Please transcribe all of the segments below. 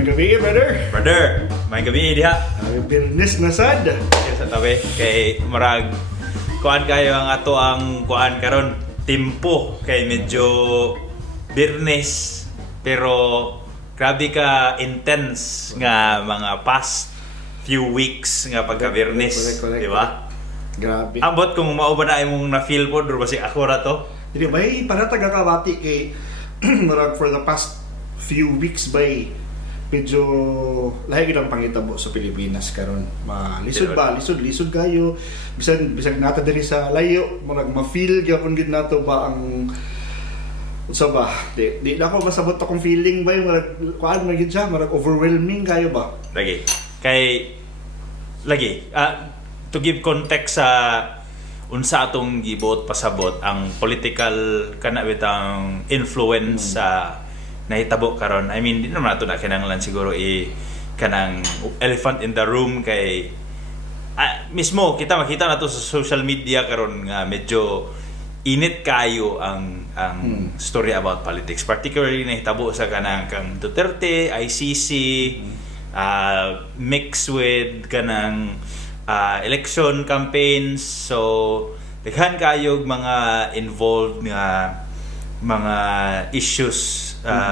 May gabi, brother. Brother, may gabi diha. Business na sad. Sa tabi kay marag kuan kayo ang ato ang kuan karon timpo kay medyo birnes pero grabe ka intense nga mga past few weeks nga pagka birnes, di ba? Grabe. Ambot kung mao ba na imong na feel pod or basi ako ra to. Dili may panatag kabati kay marag for the past few weeks by medyo lahi gid ang pangitabo sa Pilipinas karon. Lisod ba? Lisod kayo. Bisan nata diri sa layo, murag ma-feel gyapon gid nato ba ang sa ba? Di na ako masabot akong feeling ba yung kuan man gid siya, marag overwhelming kayo ba? Lagi. To give context sa unsa atong gibot pasabot ang political kana bitang influence sa nahitabo karon. I mean, di naman ato na kinahanglan siguro kanang elephant in the room kay mismo kita makita nato sa social media karon nga medyo init kayo ang story about politics, particularly nahitabo sa kanang kang Duterte, ICC, mix with kanang election campaigns. So daghan kayo mga involved nga mga issues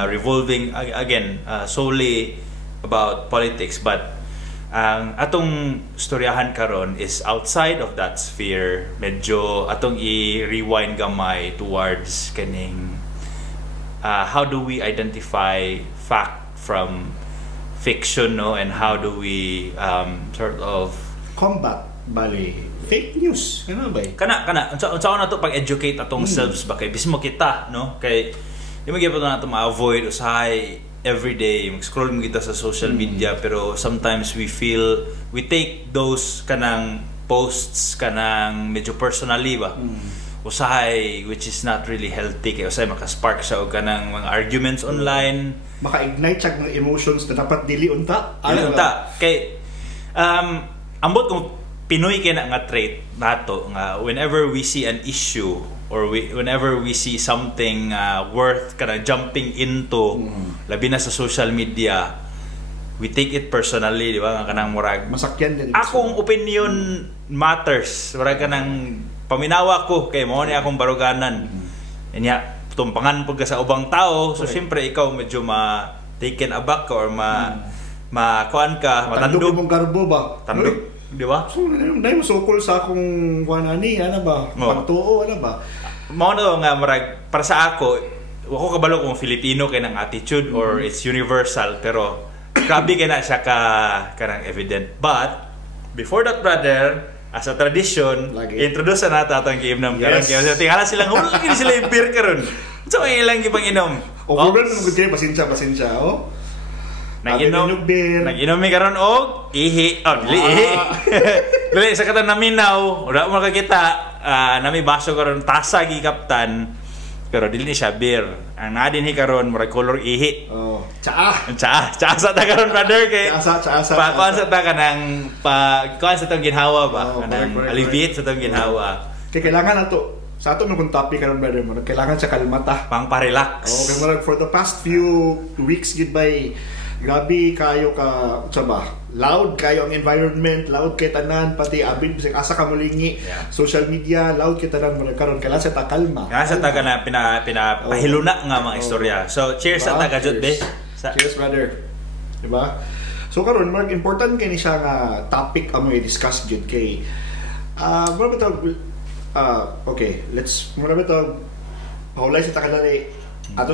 revolving again solely about politics, but ang atong storyahan karon is outside of that sphere. Medyo atong i-rewind gamay towards kaning how do we identify fact from fiction, no, and how do we sort of combat fake news, ano ba? Kana unsa na to pag-educate atong selves ba kay bismo kita, no, kay di mo gyapon nato ma-avoid usahay everyday mag-scroll mo kita sa social media, pero sometimes we take those kanang posts kanang medyo personally ba, usahay which is not really healthy kay usahay maka-spark sa og kanang mga arguments online, maka-ignite siya ng emotions na dapat dili unta kay ambot kung Pinoy kay na nga trait nato nga whenever we see an issue or whenever we see something worth kana jumping into, labi na sa social media, we take it personally, di ba? Nga kanang murag masakyan din akong opinion matters, murag kanang paminawa ko kay mao ni akong baruganan. Nya tumpangan pud ka sa ubang tao, so syempre ikaw medyo taken aback ka or kuan ka, matandog mong garbo ba? Tandog, di ba? So, dahil masukol sa akong wanani, ano ba? Pagtuo, ano ba? Mao na nga marag para sa ako kabalo kung Filipino kay nang attitude or it's universal, pero grabe kay na siya kanang evident. But before that, brother, as a tradition, introduce na natin atong giinom karon. Kaya tingala silang lagi sila yung beer karon. So ay ilang gibang inom. Overwhelmed mo gud pasensya oh. Nag-inom mi karon og ihi. Ihi. Dili sa katan naminaw, wala mo makakita. Nami baso karon tasa gi kaptan. Pero dili ni siya beer. Ang nadin hi karon murag color ihi. Oh, tsaa sa ta karon, brother, kay tsaa pa kuan sa ta kanang kuan sa tong ginhawa ba, kanang alleviate sa tong ginhawa. Kay kailangan nato sa ato nung topic karon, brother, mo kailangan sa kalmata pang pa-relax. Kay murag for the past few weeks gid by grabe kayo ka loud kayo ang environment, loud kay tanan, pati abin bisag asa ka mulingi, social media loud kay tanan, murag karon kailangan sa ta kalma. Sa ta kana pinapahiluna nga mga istorya. So cheers sa ta gajud be. Cheers, brother. Diba? So karon marag important kay ni siya nga topic amo i-discuss jud kay okay, let's paulay sa ta kadali ato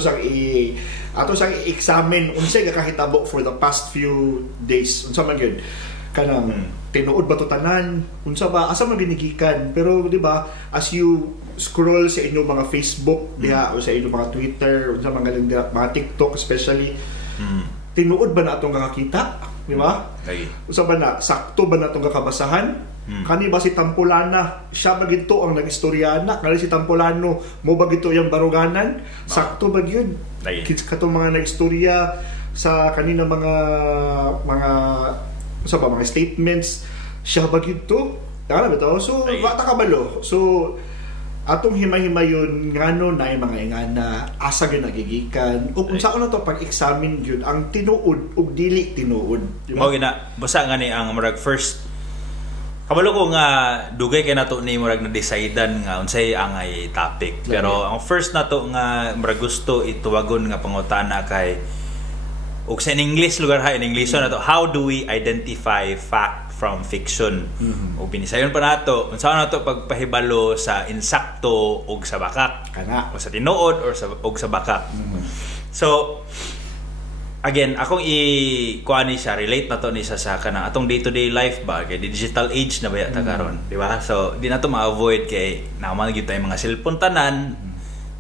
sang i-examine unsay gakahitabo for the past few days. Unsa man gyud kanang tinuod ba to tanan, unsa ba asa man ginigikan, pero di ba as you scroll sa inyong mga Facebook diha o sa inyong mga Twitter, unsa man galing mga TikTok especially, tinuod ba na atong kakakita, di ba? Unsa ba na sakto ba na atong kakabasahan? Kani ba si Tampolana siya ba gito ang nagistoryana, kani si Tampolano mo ba gito yung baruganan, sakto ba gyud katong mga nagistorya sa kanina mga statements, siya ba gito dala ba to? So bata kabalo, so atong himay-himayon ngano na yung mga ingana asa gyud nagigikan ug unsa na to pag-examine gyud ang tinuod ug dili tinuod, di ba? Mao gina basa nga ni ang murag first kabalo ko nga dugay kay nato ni murag na decidean nga unsay angay topic, pero ang first nato nga murag gusto ituwagon nga pangutana kay ug sa English lugar ha in English nato, how do we identify fact from fiction? O binisayon pa nato unsa nato pagpahibalo sa insakto ug sa bakak kana o sa tinuod or sa ug sa bakak. So again akong kuani siya relate nato ni sa kanang atong day to day life ba kay digital age na ba ta karon, di ba? So di nato ma-avoid kay naman gyud tay mga cellphone tanan,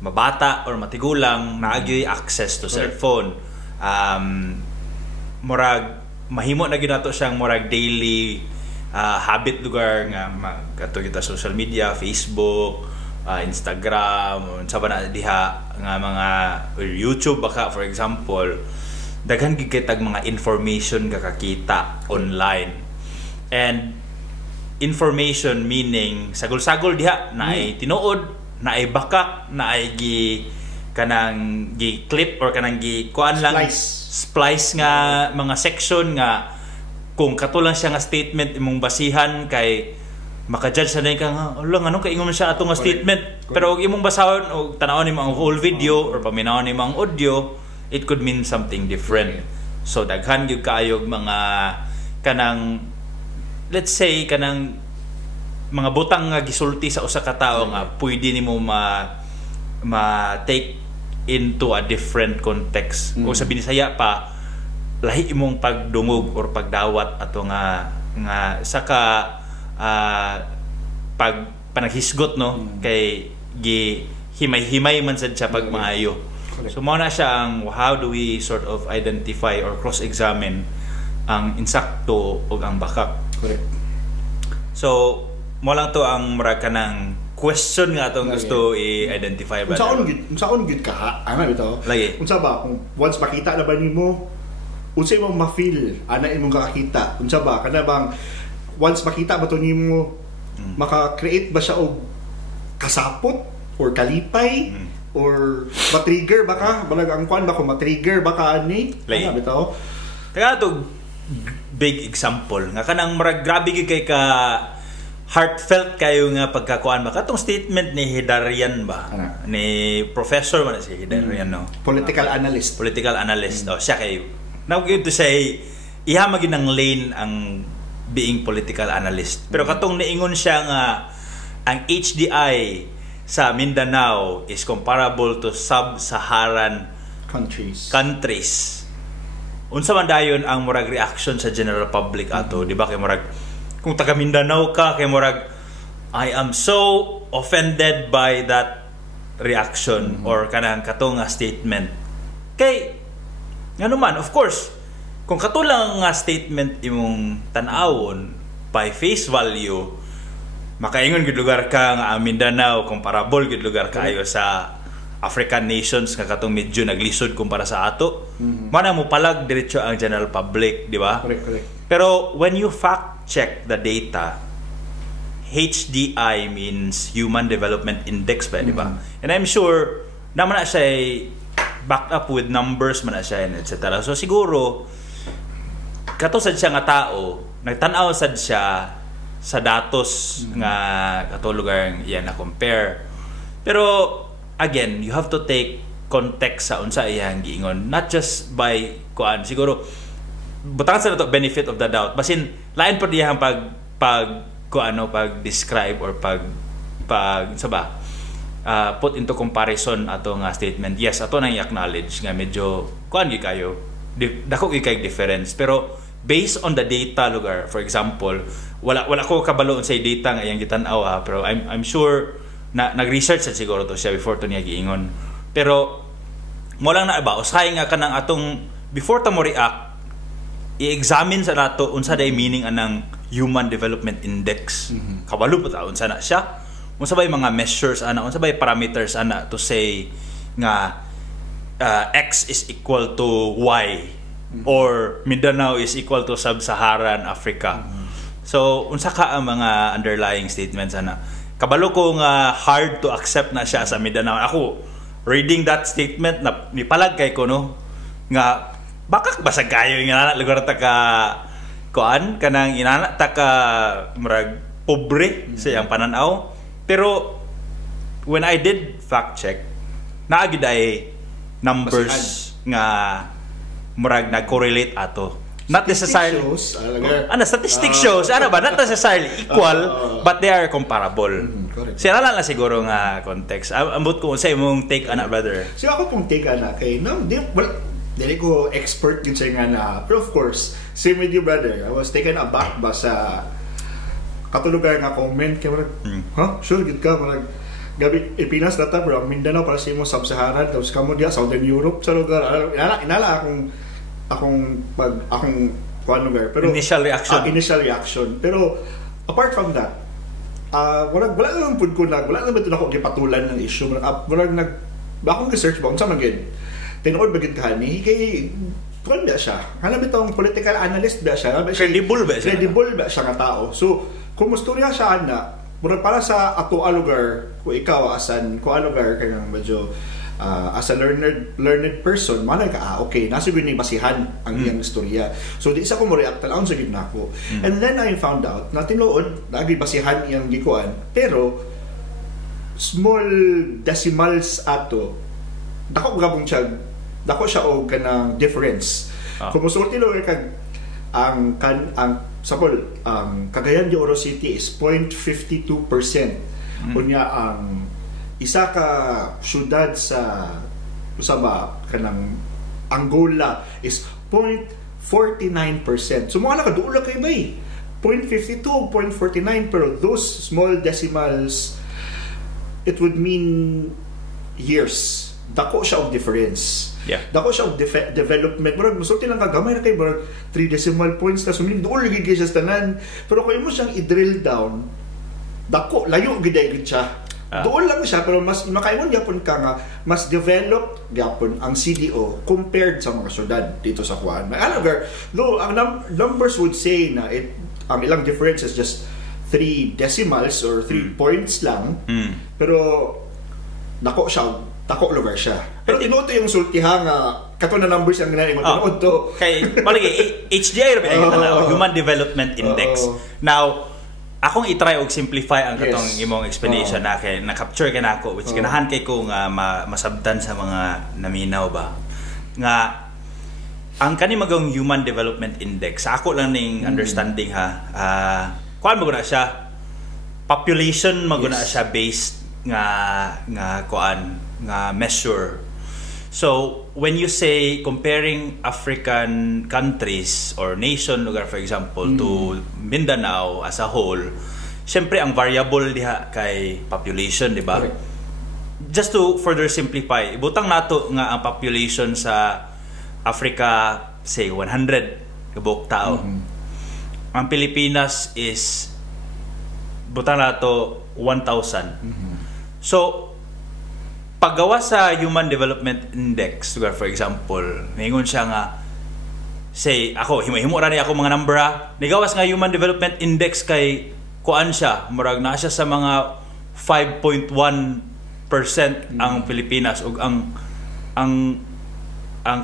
mabata or matigulang naagyoy access to cellphone. Murag mahimo na ginato siyang murag daily habit lugar nga kato kita social media, Facebook, Instagram, unsa ba na diha nga mga YouTube baka for example, daghan gid kay tag mga information nga kakita online. And information meaning sagol-sagol diha na ay tinuod, na ay bakak, na ay kanang gi-clip or kanang gi-kuan lang splice nga mga section nga kung katulang siya nga statement imong basihan kay maka-judge sa ka nga anong kaingon siya atong nga statement. Pero og imong basahon o tanawon nimo ang whole video or paminawon nimo ang audio, it could mean something different. So daghan gyud kaayog mga kanang let's say kanang mga butang nga gisulti sa usa ka tawo nga pwede nimo take into a different context. O sa Binisaya pa lahi imong pagdungog or pagdawat ato nga saka pag panaghisgot no kay himay-himay man sad siya pag maayo. So mao na siya ang how do we sort of identify or cross-examine ang insakto o ang bakak. Correct. So mo lang to ang mura ka ng question nga atong gusto i-identify ba. Unsaon gid ka ana bitaw? Lagi. Unsa ba kung once makita na ba nimo unsay mo ma-feel ana imong kakakita? Unsa ba kana bang once makita ba to nimo maka-create ba siya og kasapot or kalipay or ma-trigger baka balag ang kwan ba kung ma-trigger baka ani? Ana bitaw? Kaya to big example nga kanang murag grabe gid kay ka heartfelt kayo nga pagkakuan ba katong statement ni Hidarian ba ni professor man si Hidarian no political analyst siya kay now good to say iha maginang lane ang being political analyst pero katong niingon siya nga ang HDI sa Mindanao is comparable to sub-Saharan countries. Unsa man dayon ang murag reaction sa general public ato, di ba kay murag kung taga Mindanao ka kay murag I am so offended by that reaction or kanang katong nga statement. Kay ngano man of course kung katulang nga statement imong tan-awon by face value makaingon gid lugar ka nga Mindanao comparable gid lugar kayo sa African nations nga katong medyo naglisod kumpara sa ato. Mana mo palag diretso ang general public, di ba? Correct. Pero when you fact check the data, HDI means Human Development Index ba, di ba? And I'm sure naman na siya backed up with numbers man na siya etc. So siguro kato sad siya nga tao, nagtan-aw sad siya sa datos nga kato lugar yan na compare. Pero again, you have to take context sa unsa iyang giingon, not just by kuan siguro butang sa nato benefit of the doubt basin lain pa diyang pag describe or pag saba put into comparison ato nga statement. Yes, ato nang i-acknowledge nga medyo kuan gyud kayo dako gyud kay difference pero based on the data lugar for example wala ko kabalo sa data nga iyang gitan-aw pero I'm sure na nag-research siguro to siya before to niya giingon pero mo lang na ba usahay nga kanang atong before ta mo react i-examine sa nato unsa day meaning anang Human Development Index. Kabalo pa ta unsa na siya, unsa bay mga measures ana, unsa bay parameters ana to say nga X is equal to Y or Mindanao is equal to Sub-Saharan Africa. So unsa ka ang mga underlying statements ana. kabalo ko nga hard to accept na siya sa Mindanao. Ako reading that statement na nipalag kay ko no nga bakak basag kayo nga lugar ta ka kuan kanang inana ta ka murag pobre sa iyang pananaw. Pero when I did fact check, naagid ay numbers nga murag nag-correlate ato. Not necessarily statistics shows ba not necessarily equal but they are comparable. Sila lang siguro nga context. Ambot ko sa imong take ana brother. So ako pong take ana kay dili ko expert yun sa nga na, pero of course same with you brother. I was taken aback ba sa katulugan nga comment kay sure gid ka marag gabi Pilipinas data bro, Mindanao para sa imong sub-Saharan tapos kamo diya Southern Europe sa lugar inala akong kuan lugar pero initial reaction pero apart from that wala naman pud ko wala naman ako gipatulan ng issue akong research ba unsa man gid tinuod ba gid kani kay kuan ba siya kana bitong political analyst ba siya credible ba siya nga tao so kung mustorya siya ana para sa ato lugar kung ikaw asan ko lugar kay medyo as a learned person manay ka okay nasa gyud ni basihan ang iyang istorya so di isa ko mo react talaon sa gid nako and then I found out na tinuod naagi basihan iyang gikuan pero small decimals ato dako siya og kanang difference kung musulti lo kag ang sapol Cagayan de Oro City is 0.52%. Unya ang isa ka syudad sa kanang Angola is 0.49%. So mga nakaduula kay bay 0.52 o 0.49 pero those small decimals it would mean years. Dako siya og difference. Dako siya og development. Murag musulti lang kagamay na kay murag 3 decimal points na sumili duol lagi siya sa tanan. Pero kung imo siyang i-drill down, dako layo gid siya. Doon lang siya pero mas makaimon gyapon ka nga mas developed gyapon ang CDO compared sa mga syudad dito sa Kuan. Though ang numbers would say na ang ilang difference is just 3 decimals or 3 points lang. Pero dako lugar siya. Pero tinuto yung sultiha nga kato na numbers ang ginani mo tinuod to. Kay malagi HDI Human Development Index. Now akong i-try og simplify ang katong imong explanation na kay na-capture ka na ako which ganahan kay ko nga masabtan sa mga naminaw ba nga ang kani magong Human Development Index ako lang ning understanding kuan maguna siya population maguna siya based nga kuan nga measure. So when you say comparing African countries or nation lugar for example to Mindanao as a whole, syempre ang variable diha kay population, di ba? Just to further simplify, ibutang nato nga ang population sa Africa say 100 kabuk tao. Ang Pilipinas is butang nato 1,000. So paggawa sa Human Development Index, for example, ningon siya nga say ako himo ra ni ako mga number nigawas nga Human Development Index kay kuan siya murag na siya sa mga 5.1% ang Pilipinas ug ang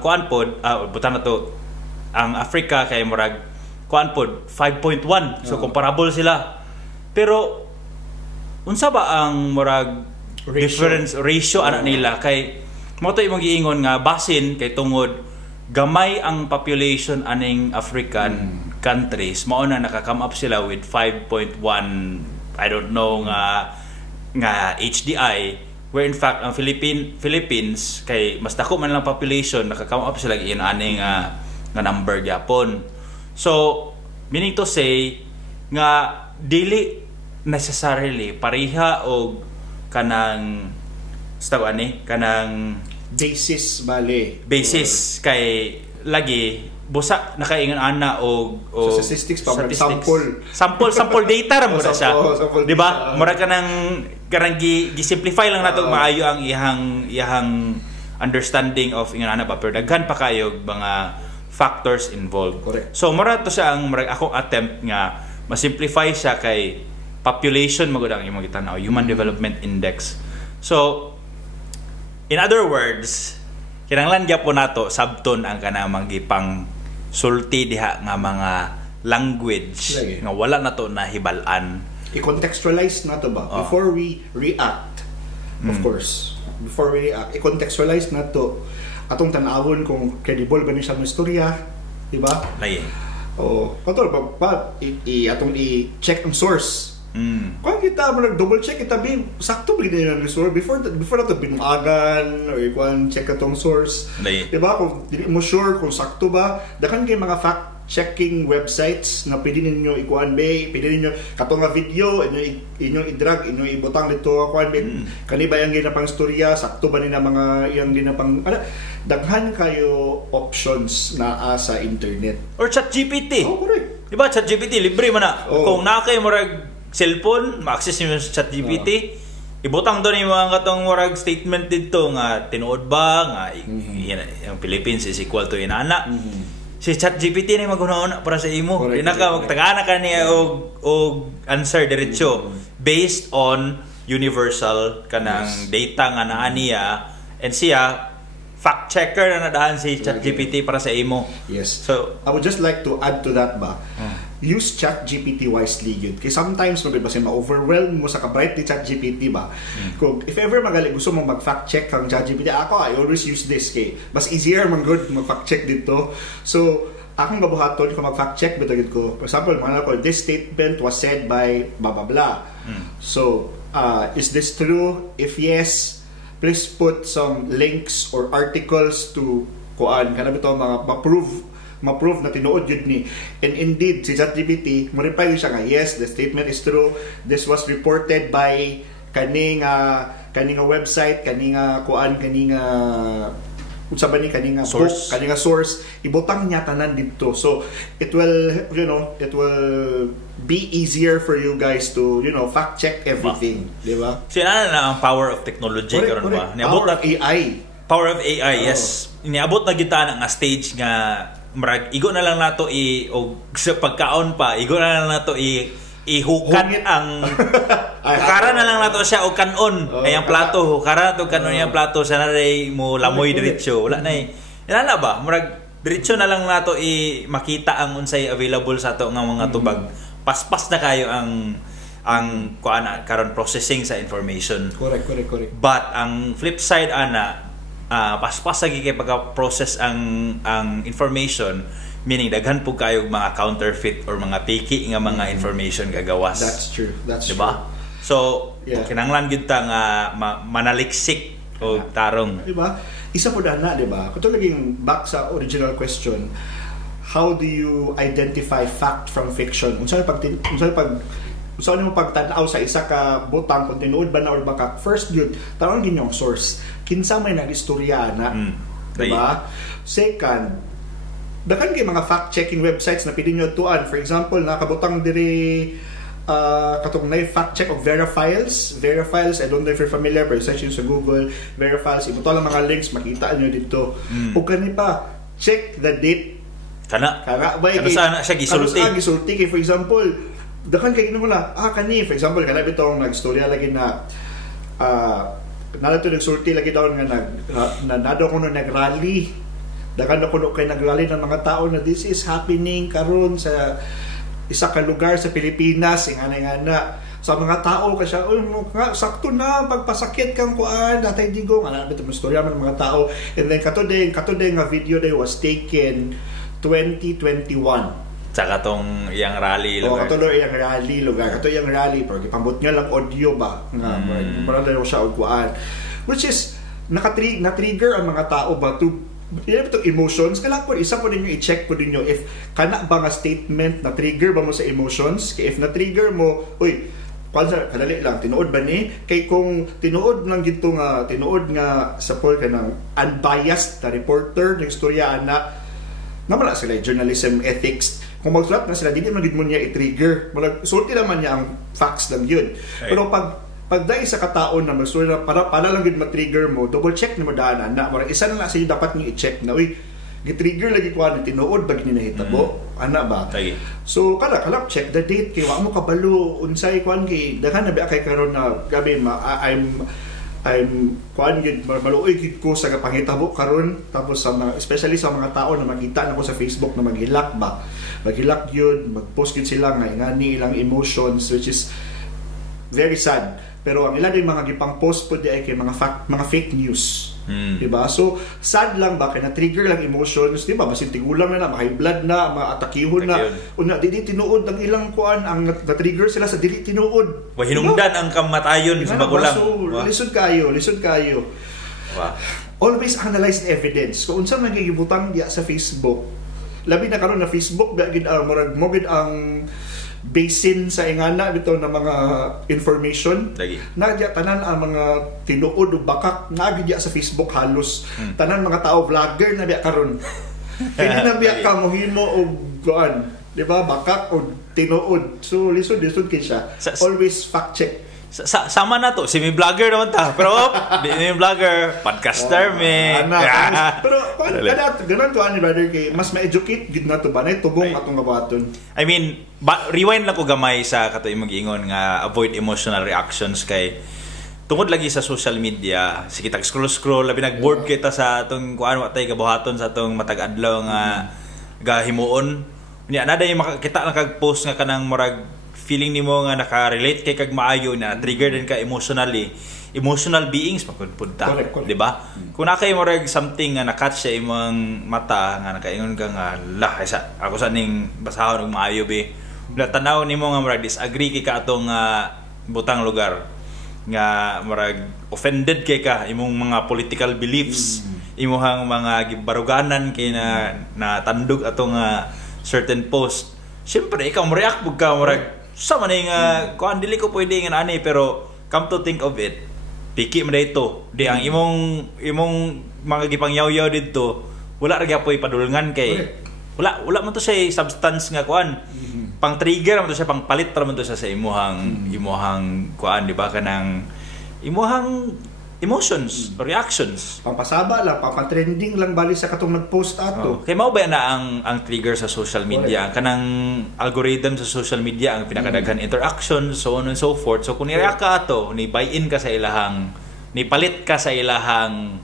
kuan pod butan na to ang Africa kay murag kuan pod 5.1 so comparable sila pero unsa ba ang murag difference ratio ana nila kay mo to imong giingon nga basin kay tungod gamay ang population aning African countries mao na naka-come up sila with 5.1 I don't know nga HDI where in fact ang Philippines kay mas dako man lang population naka-come up sila iyon ani nga number gyapon so meaning to say nga dili necessarily pareha og kanang basis kay lagi busa nakaingon ana og statistics pa sample data ra mo na siya di ba mura kanang gi-simplify lang nato maayo ang iyang understanding of ingon ana pa pero daghan pa kayo mga factors involved. Correct. So mura to siya ang akong attempt nga ma-simplify siya kay population magud ang imong gitanaw, Human Development Index. So in other words, kinahanglan gyapon nato sabton ang kanang magipang sulti diha nga mga language nga wala nato nahibal-an. I-contextualize nato ba before we react. Of course, before we react, i-contextualize nato atong tan-awon kung credible ba ni siya ng istorya, di ba? O patol ba atong i-check ang source. Kung kita mo nag-double check kita sakto ba gina yung source before nato binuagan or kung check atong source. Diba? Kung di mo sure kung sakto ba, dakan kay mga fact checking websites na pwede ninyo ikuan be, pwede ninyo katong nga video inyong i-drag, inyong ibutang dito kuan be, kani ba yang ginapang istorya, sakto ba ni na mga yang ginapang daghan kayo options na sa internet or ChatGPT. Correct. Diba ChatGPT libre man na. Kung na kay murag cellphone, ma-access niyo sa ChatGPT, ibutang doon yung mga katong murag statement dito nga tinuod ba nga yung Philippines is equal to inana. Si ChatGPT na maghuna-una para sa imo. Di na ka magtagana ka niya og answer diretso based on universal kanang data nga naa niya, and siya fact checker na nadaan si ChatGPT para sa imo. Yes. So I would just like to add to that ba. Use ChatGPT wisely yun. Kaya sometimes kasi ma-overwhelm mo sa ka-bright ni ChatGPT ba. Kung if ever magali gusto mong mag-fact check kang ChatGPT, I always use this kay mas easier man good mag-fact check dito. So akong gabuhaton kung mag-fact check bitagid ko. For example, mga ko, this statement was said by blah blah blah. So is this true? If yes, please put some links or articles to kuan kana bitaw mga ma-prove na tinuod yun ni. And indeed, si ChatGPT, mo-reply siya nga, yes, the statement is true. This was reported by kaning website, kaning source. Kaning source. Ibutang niya tanan dito. So, it will be easier for you guys to, fact check everything. Di ba? Sila na ang power of technology. Correct. Power of AI. Power of AI, yes. Iniabot na kita nga stage nga marag igo na lang nato og sa pagkaon pa igo na lang nato ihukan ang hukara na lang nato siya og kanon ayang plato hukara nato kanon yang plato sa naray mo lamoy diretso wala na na ba marag diretso na lang nato makita ang unsay available sa ato nga mga tubag paspas na kayo ang kuan karon processing sa information. Correct. But ang flip side ana paspas lagi kay pagka-process ang information, meaning daghan po kayo mga counterfeit or mga piki nga mga information gagawas. That's true. Diba? So, kinahanglan gyud ta nga manaliksik o tarong. Diba? Isa po na, diba? Kato laging back sa original question, how do you identify fact from fiction? Unsa mo pagtanaw sa isa ka butang kung tinuod ba na or baka first yun tanong din yung source kinsa may nagistorya na diba? Second, dakan kay mga fact checking websites na pwede nyo tuan. For example, nakabutang diri katong na fact check of Verifiles. I don't know if you're familiar, pero search nyo sa Google Verifiles, ibuto lang mga links, makita nyo dito. O kani pa, check the date kana sana siya gisulti kay for example dakan kay ginula kani for example kana bitong nagstorya lagi na nalato nagsulti lagi daw nga nado ko nagrally dakan ako kay nagrally ng mga tao na this is happening karon sa isa ka lugar sa Pilipinas ingana sa mga tao kasi sakto na pagpasakit kang kuan natay digong ana bitong istorya man mga tao, and then kato din nga video day was taken 2021 sa katong iyang rally lugar. Kato iyang rally lugar. Kato iyang rally pero gipambot niya lang audio ba nga para daw siya og kuan, which is na-trigger ang mga tao ba to emotions. Kailangan po isa po ninyo i-check po ninyo if kana ba nga statement na trigger ba mo sa emotions. Kaya if na-trigger mo, kadali lang tinuod ba ni kay kung tinuod lang gito nga tinuod nga sa pol kanang unbiased na reporter ng istorya na wala sila journalism ethics. Kung magsulat na sila, hindi man gid mo niya i-trigger. Sulti naman niya ang facts lang yun. Right. Pero pag dahil sa kataon na magsulat na para lang gid ma-trigger mo, double check ni mo daanan na. Isa na lang sa iyo dapat niyo i-check na, Gitrigger lagi ko ani tinuod bag ni nahitabo. Ana ba? Lagi. So kala check the date kay wa mo kabalo unsay kuan kay daghan na ba kay karon na gabi I'm kuan gid maluoy gid ko sa pangitabo karon tapos sa mga, especially sa mga tao na makita nako sa Facebook na maghilak yun magpost gid sila nga ingani ilang emotions which is very sad pero ang ilan din mga gipang post pud ay kay mga fake news. Diba? So, sad lang ba? Kaya na-trigger lang emotions, diba? Basin tigulang na, high blood na, matakihon na. Una, dili tinuod ang ilang kuan, ang na-trigger sila sa dili tinuod. Hinungdan ang kamatayon sa magulang. So, lisod kayo. Wow. Always analyze the evidence. Kung unsa man gigibutang diya sa Facebook, labi na karon na Facebook, mogid ang basin sa ingana bitaw na mga information nagya tanan ang mga tinuod ug bakak nagya sa Facebook halos tanan mga tao vlogger na biya karon hindi na biya ka mohimo og kuan di ba bakak o tinuod so lisod kay siya always fact check. Sama na to, si may vlogger naman ta. Pero di may vlogger, podcaster pero ganun to ani brother kay mas ma-educate gid na to ba na tubong atong gabaton. I mean, rewind lang ko gamay sa katoy mag-ingon nga avoid emotional reactions kay tungod lagi sa social media, sige tag scroll labi nag-board kita sa atong kuan wa tay gabuhaton sa atong matag adlaw nga gahimuon. Nya na day makakita lang kag post nga kanang murag feeling nimo nga naka-relate kay kag maayo na trigger din ka emotionally. Emotional beings magpunta, di ba? Kung nakay mo reg something nga na-catch sa imong mata nga nakaingon ka nga kaysa ako sa ning basahon og maayo be. Tanaw nimo nga murag disagree kay ka atong butang lugar nga murag offended kay ka imong mga political beliefs, imong mga gibaruganan kay na tandog atong certain post. Siyempre ikaw mo react bug ka murag sa man nga kuan dili ko pwede nga ani pero come to think of it piki man dito di ang imong mga gipangyaw-yaw didto wala ra gyapon padulngan kay wala man to siya substance nga kuan pang trigger man to siya pang palit ra man to siya sa imuhang kuan di ba kanang imuhang emotions or reactions pampasaba lang pampatrending lang bali sa katong nagpost ato kay mao ba na ang trigger sa social media kanang algorithm sa social media ang pinakadaghan interaction so on and so forth so kung ni-react ka ato ni buy in ka sa ilahang ni palit ka sa ilahang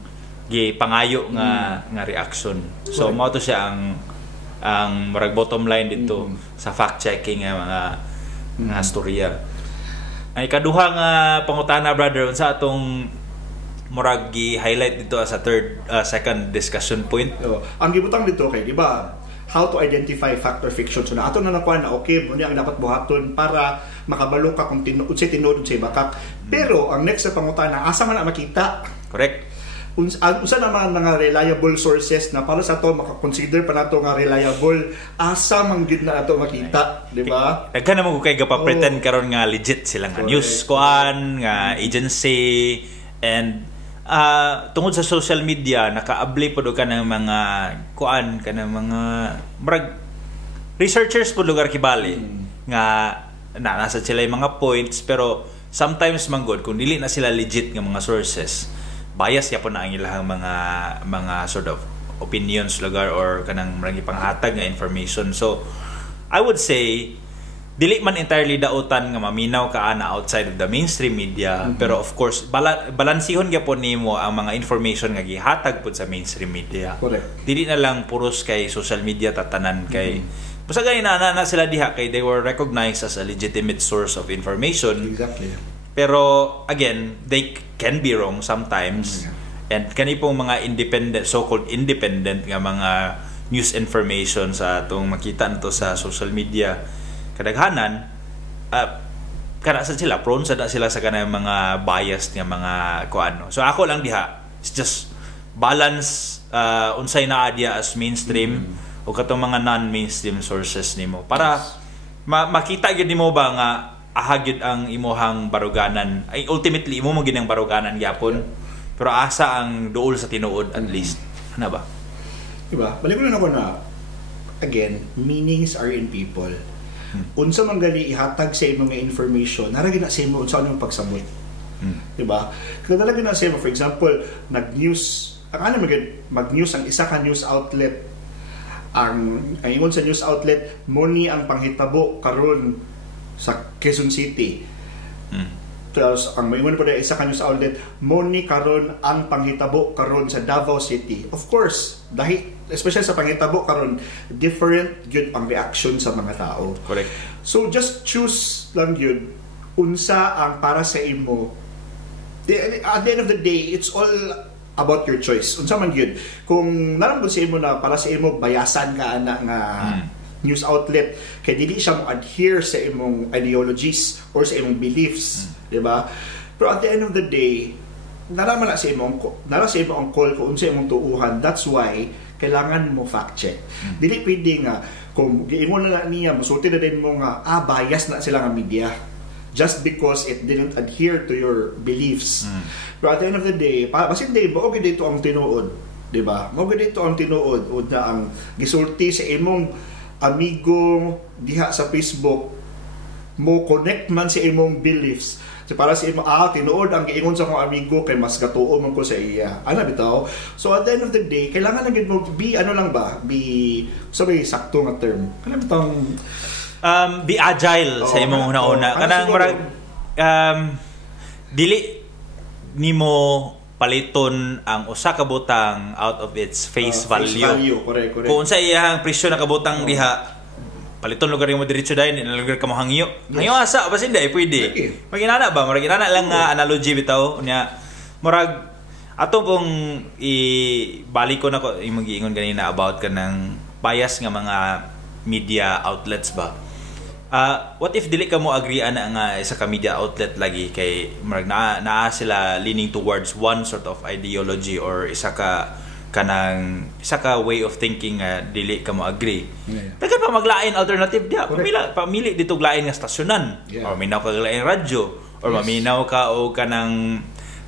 pangayo nga reaction so mao to siya ang murag bottom line dito sa fact checking nga mga storya ay kaduha nga pangutana brother sa atong murag gi-highlight dito sa second discussion point. Ang gibutang dito kay di ba how to identify fact or fiction so na ato na nakuha na okay mo ang dapat buhaton para makabalo ka kung tinuod sa bakak pero ang next sa pangutana asa man na makita correct unsa naman mga reliable sources na para sa to maka-consider pa nato nga reliable asa man gid na ato makita di ba daghan naman ko kay gapa-pretend karon nga legit sila nga news kuan nga agency and tungod sa social media naka-abli po ka ng mga kuan ka ng mga murag researchers po lugar kibali nga nasa sila yung mga points pero sometimes manggod kung dili na sila legit nga mga sources bias ya po na ang ilang mga sort of opinions lugar or kanang murag ipanghatag nga information so I would say dili man entirely dautan nga maminaw ka ana outside of the mainstream media pero of course balansihon gyapon nimo ang mga information nga gihatag pud sa mainstream media. Correct. Dili na lang puros kay social media tatanan kay basta gani na sila diha kay they were recognized as a legitimate source of information. Exactly. Pero again, they can be wrong sometimes. And kani pong mga independent so-called independent nga mga news information sa atong makita nito sa social media kadaghanan kana sa sila prone sa sila sa kanang mga biased nga mga kuano so ako lang diha it's just balance unsay naa dia as mainstream o katong mga non-mainstream sources nimo para makita gyud nimo ba nga ahagid ang imuhang baruganan ay ultimately imo mo ginang baruganan gyapon pero asa ang duol sa tinuod at least ana ba diba balik ko na ako na again meanings are in people. Unsa man gali ihatag sa imong information nara gina sa imo unsa anong pagsabot. Diba? Kadalagan na sa imo for example nag-news ang mag-news ang isa ka news outlet, ang ingon sa news outlet mo ni ang panghitabo karon sa Quezon City. Tapos ang maingon po na isa ka news outlet mo ni karon ang panghitabo karon sa Davao City. Of course, dahil especially sa panghitabo karon, different yun ang reaction sa mga tao. Correct. So just choose lang yun unsa ang para sa imo. At the end of the day, it's all about your choice. Unsa man yun. Kung naramdaman sa imo na para sa imo bayasan ka ana nga news outlet kay dili siya mo adhere sa imong ideologies or sa imong beliefs, di ba? Pero at the end of the day, nara sa imong ang call kung unsa imong tuuhan. That's why kailangan mo fact check. Dili pwede nga kung giingon na niya musulti na din mo nga bias na sila nga media just because it didn't adhere to your beliefs. But at the end of the day, basin day mo dito ang tinuod, di ba? Mo dito ang tinuod o na ang gisulti sa imong amigo diha sa Facebook mo connect man sa imong beliefs. So para sa imong tinuod ang giingon sa akong amigo kay mas gatuo man ko sa iya. Ana bitaw. So at the end of the day, kailangan lang mo be sabi sakto nga term. Ano bitang be agile sa imong una-una. Kanang murag dili nimo paliton ang usa ka butang out of its face value. Correct. Kung unsa iyang presyo na kabutang diha, paliton lugar mo diretso dayon, ina lugar ka mo hangyo. Hangyo asa basin dai pwede. Maginana ba? Murag inana lang nga analogy bitaw nya. Murag ato pong ibalik ko na ko imong giingon kanina about kanang bias nga mga media outlets ba. What if dili ka mo agree ana nga isa ka media outlet lagi kay marag naa sila leaning towards one sort of ideology or isa ka way of thinking dili ka mo agree. Dagan pa maglain alternative dia. Pamili dito lain nga stasyonan or minaw ka lain radyo or maminaw ka o kanang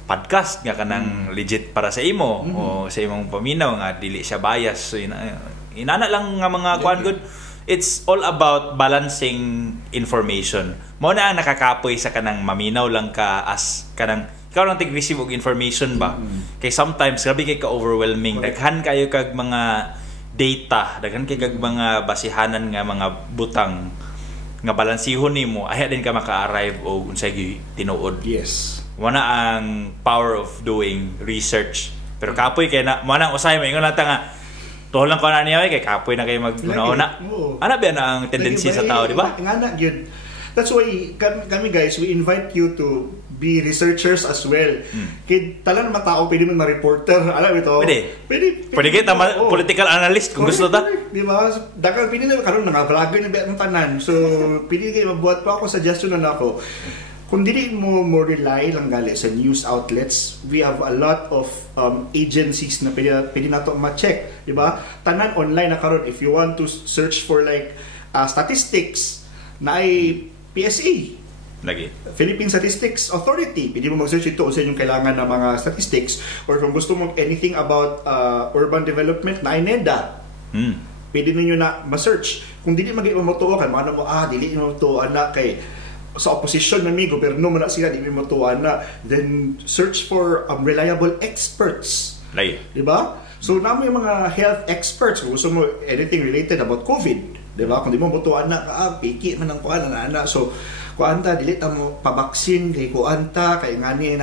podcast nga kanang legit para sa imo o sa imong paminaw nga dili siya bias. So inana lang nga mga kuan good. It's all about balancing information. Mo na ang nakakapoy sa kanang maminaw lang ka as kanang ikaw lang tig-receive og information ba. Kay sometimes grabe kay ka overwhelming. Daghan kayo kag mga data, daghan kay kag mga basihanan nga mga butang nga balansihon nimo aya din ka maka-arrive og unsay tinuod. Yes. Mo na ang power of doing research. Pero kapoy kay na mo nang usay mo ingon nata nga to lang ko na niya kay kapoy na kayo mag-una. Ano ba na ang tendency sa tao, di ba? Nga yun. That's why kami guys, we invite you to be researchers as well. Kaya talang matao pwede mo ma-reporter. Alam ito? Pwede kita political analyst kung gusto ta. Di ba? Dagan pwede na karon mga vlogger na ng tanan. So pwede kayo mabuhat pa ako suggestion na ako. Kung dili mo rely lang gali sa news outlets, we have a lot of agencies na pwede nato ma-check, di ba? Tanan online na karon. If you want to search for like statistics na ay PSA lagi, Philippine Statistics Authority, pwede mo mag-search ito sa inyong kailangan ng mga statistics. Or kung gusto mo anything about urban development na ay NEDA, pwede ninyo na ma-search. Kung dili mag-imamotuwa kan, mga mo dili imamotuwa na kay sa opposition na gobyerno mo na sila, di mo tuwan na, then search for reliable experts. Di ba? So, na mo yung mga health experts, kung gusto mo anything related about COVID, di ba? Kung di mo tuwan na, piki man ang kuhan na. So, kuanta, dili ta mo pabaksin kay kuanta, kay ngani,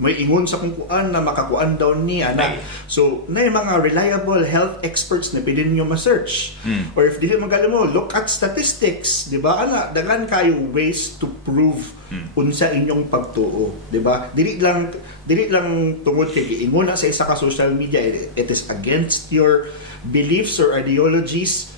may ingon sa kung kuan na makakuan daw ni, ana. So, na yung mga reliable health experts na pwede nyo ma-search. Or if dili magaling mo, look at statistics, di ba? Ana, dagan kayo ways to prove unsa inyong pagtuo, di ba? Dili lang tungod kay giingon na sa isa ka social media, it is against your beliefs or ideologies.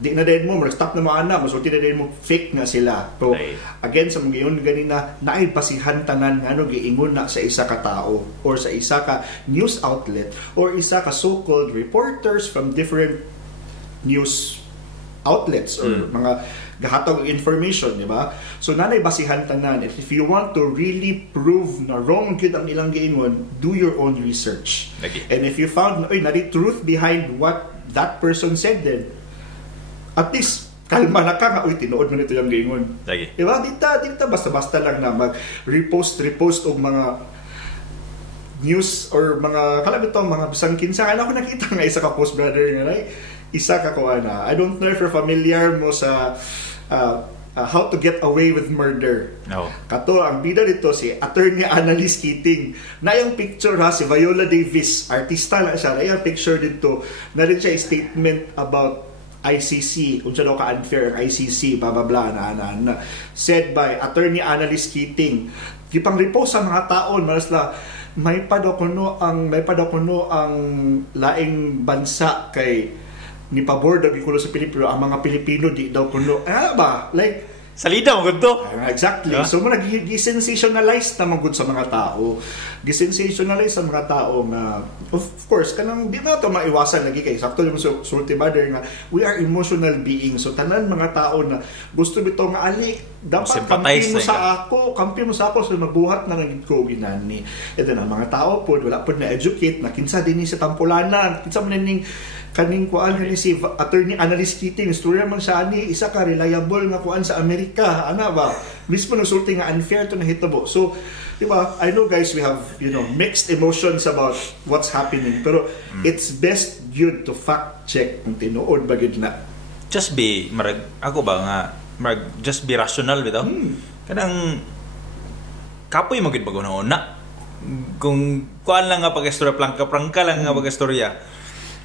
Di na din mo, stop na mga anak, masulti na din mo, fake na sila. So, again, sa mga yun ganina, naibasihan tanan nga giingon na sa isa ka tao or sa isa ka news outlet or isa ka so-called reporters from different news outlets or mga gahatag information, di ba? So, nanay basihan tanan. If you want to really prove na wrong yun ang ilang giingon, do your own research. And if you found, nari truth behind what that person said then, at least kalma na ka nga, tinuod mo nito yung gingon. Diba? Dita basta-basta lang na mag-repost og mga news or mga kalabit to mga bisang kinsa ako nakita nga isa ka post brother nga like isa ka ko ana. I don't know if you're familiar mo sa How to Get Away with Murder. No. Kato ang bida dito si Attorney Annalise Keating. Na yung picture ha si Viola Davis, artista na siya. Na yung picture dito na rin siya statement about ICC, kung siya daw ka-unfair ang ICC, blah blah blah na said by Attorney Annalise Keating. Gipang repost sa mga taon maras la may pa daw kuno ang laing bansa kay ni pabor daw gikulo sa Pilipino ang mga Pilipino di daw kuno ba like salida mo gud exactly. So mo nag-sensationalize na magud sa mga tao. Gisensationalize sa mga tao nga of course kanang di na to maiwasan lagi kay sakto yung sulti mother nga we are emotional beings. So tanan mga tao na gusto bito nga ali dapat kampi mo sa ako so mabuhat na ng ko ginani. Ito na mga tao pod wala pod na educate na kinsa dinhi sa tampulanan kinsa man ning kaning kuan ni si Attorney Annalise Keating story man siya ani isa ka reliable nga kuan sa Amerika ana ba mismo nagsulti nga unfair to nahitabo. So di ba I know guys we have mixed emotions about what's happening pero it's best yun to fact check kung tinuod ba gid na just be ako ba nga just be rational bitaw kanang kapoy mo gid baguna kung kuan lang nga pag-istorya prangka lang nga pag-istorya.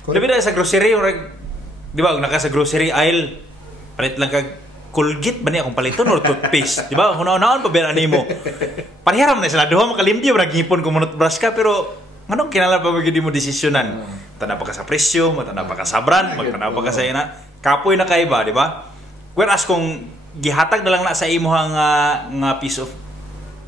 Labi na sa grocery, di ba, naka sa grocery aisle, palit lang kag Colgate ba niya akong paliton or toothpaste? Di ba? Hunaon pa ba mo? Pariharam na sila, duha makalimpyo, nagipon kung munot brush ka, pero anong kinala pa magiging mo desisyonan? Tanda pa ka sa presyo, matanda pa ka sa brand, magtanda pa ka sa ina, kapoy na kaiba, di ba? Whereas kung gihatag na lang na sa imo nga piece of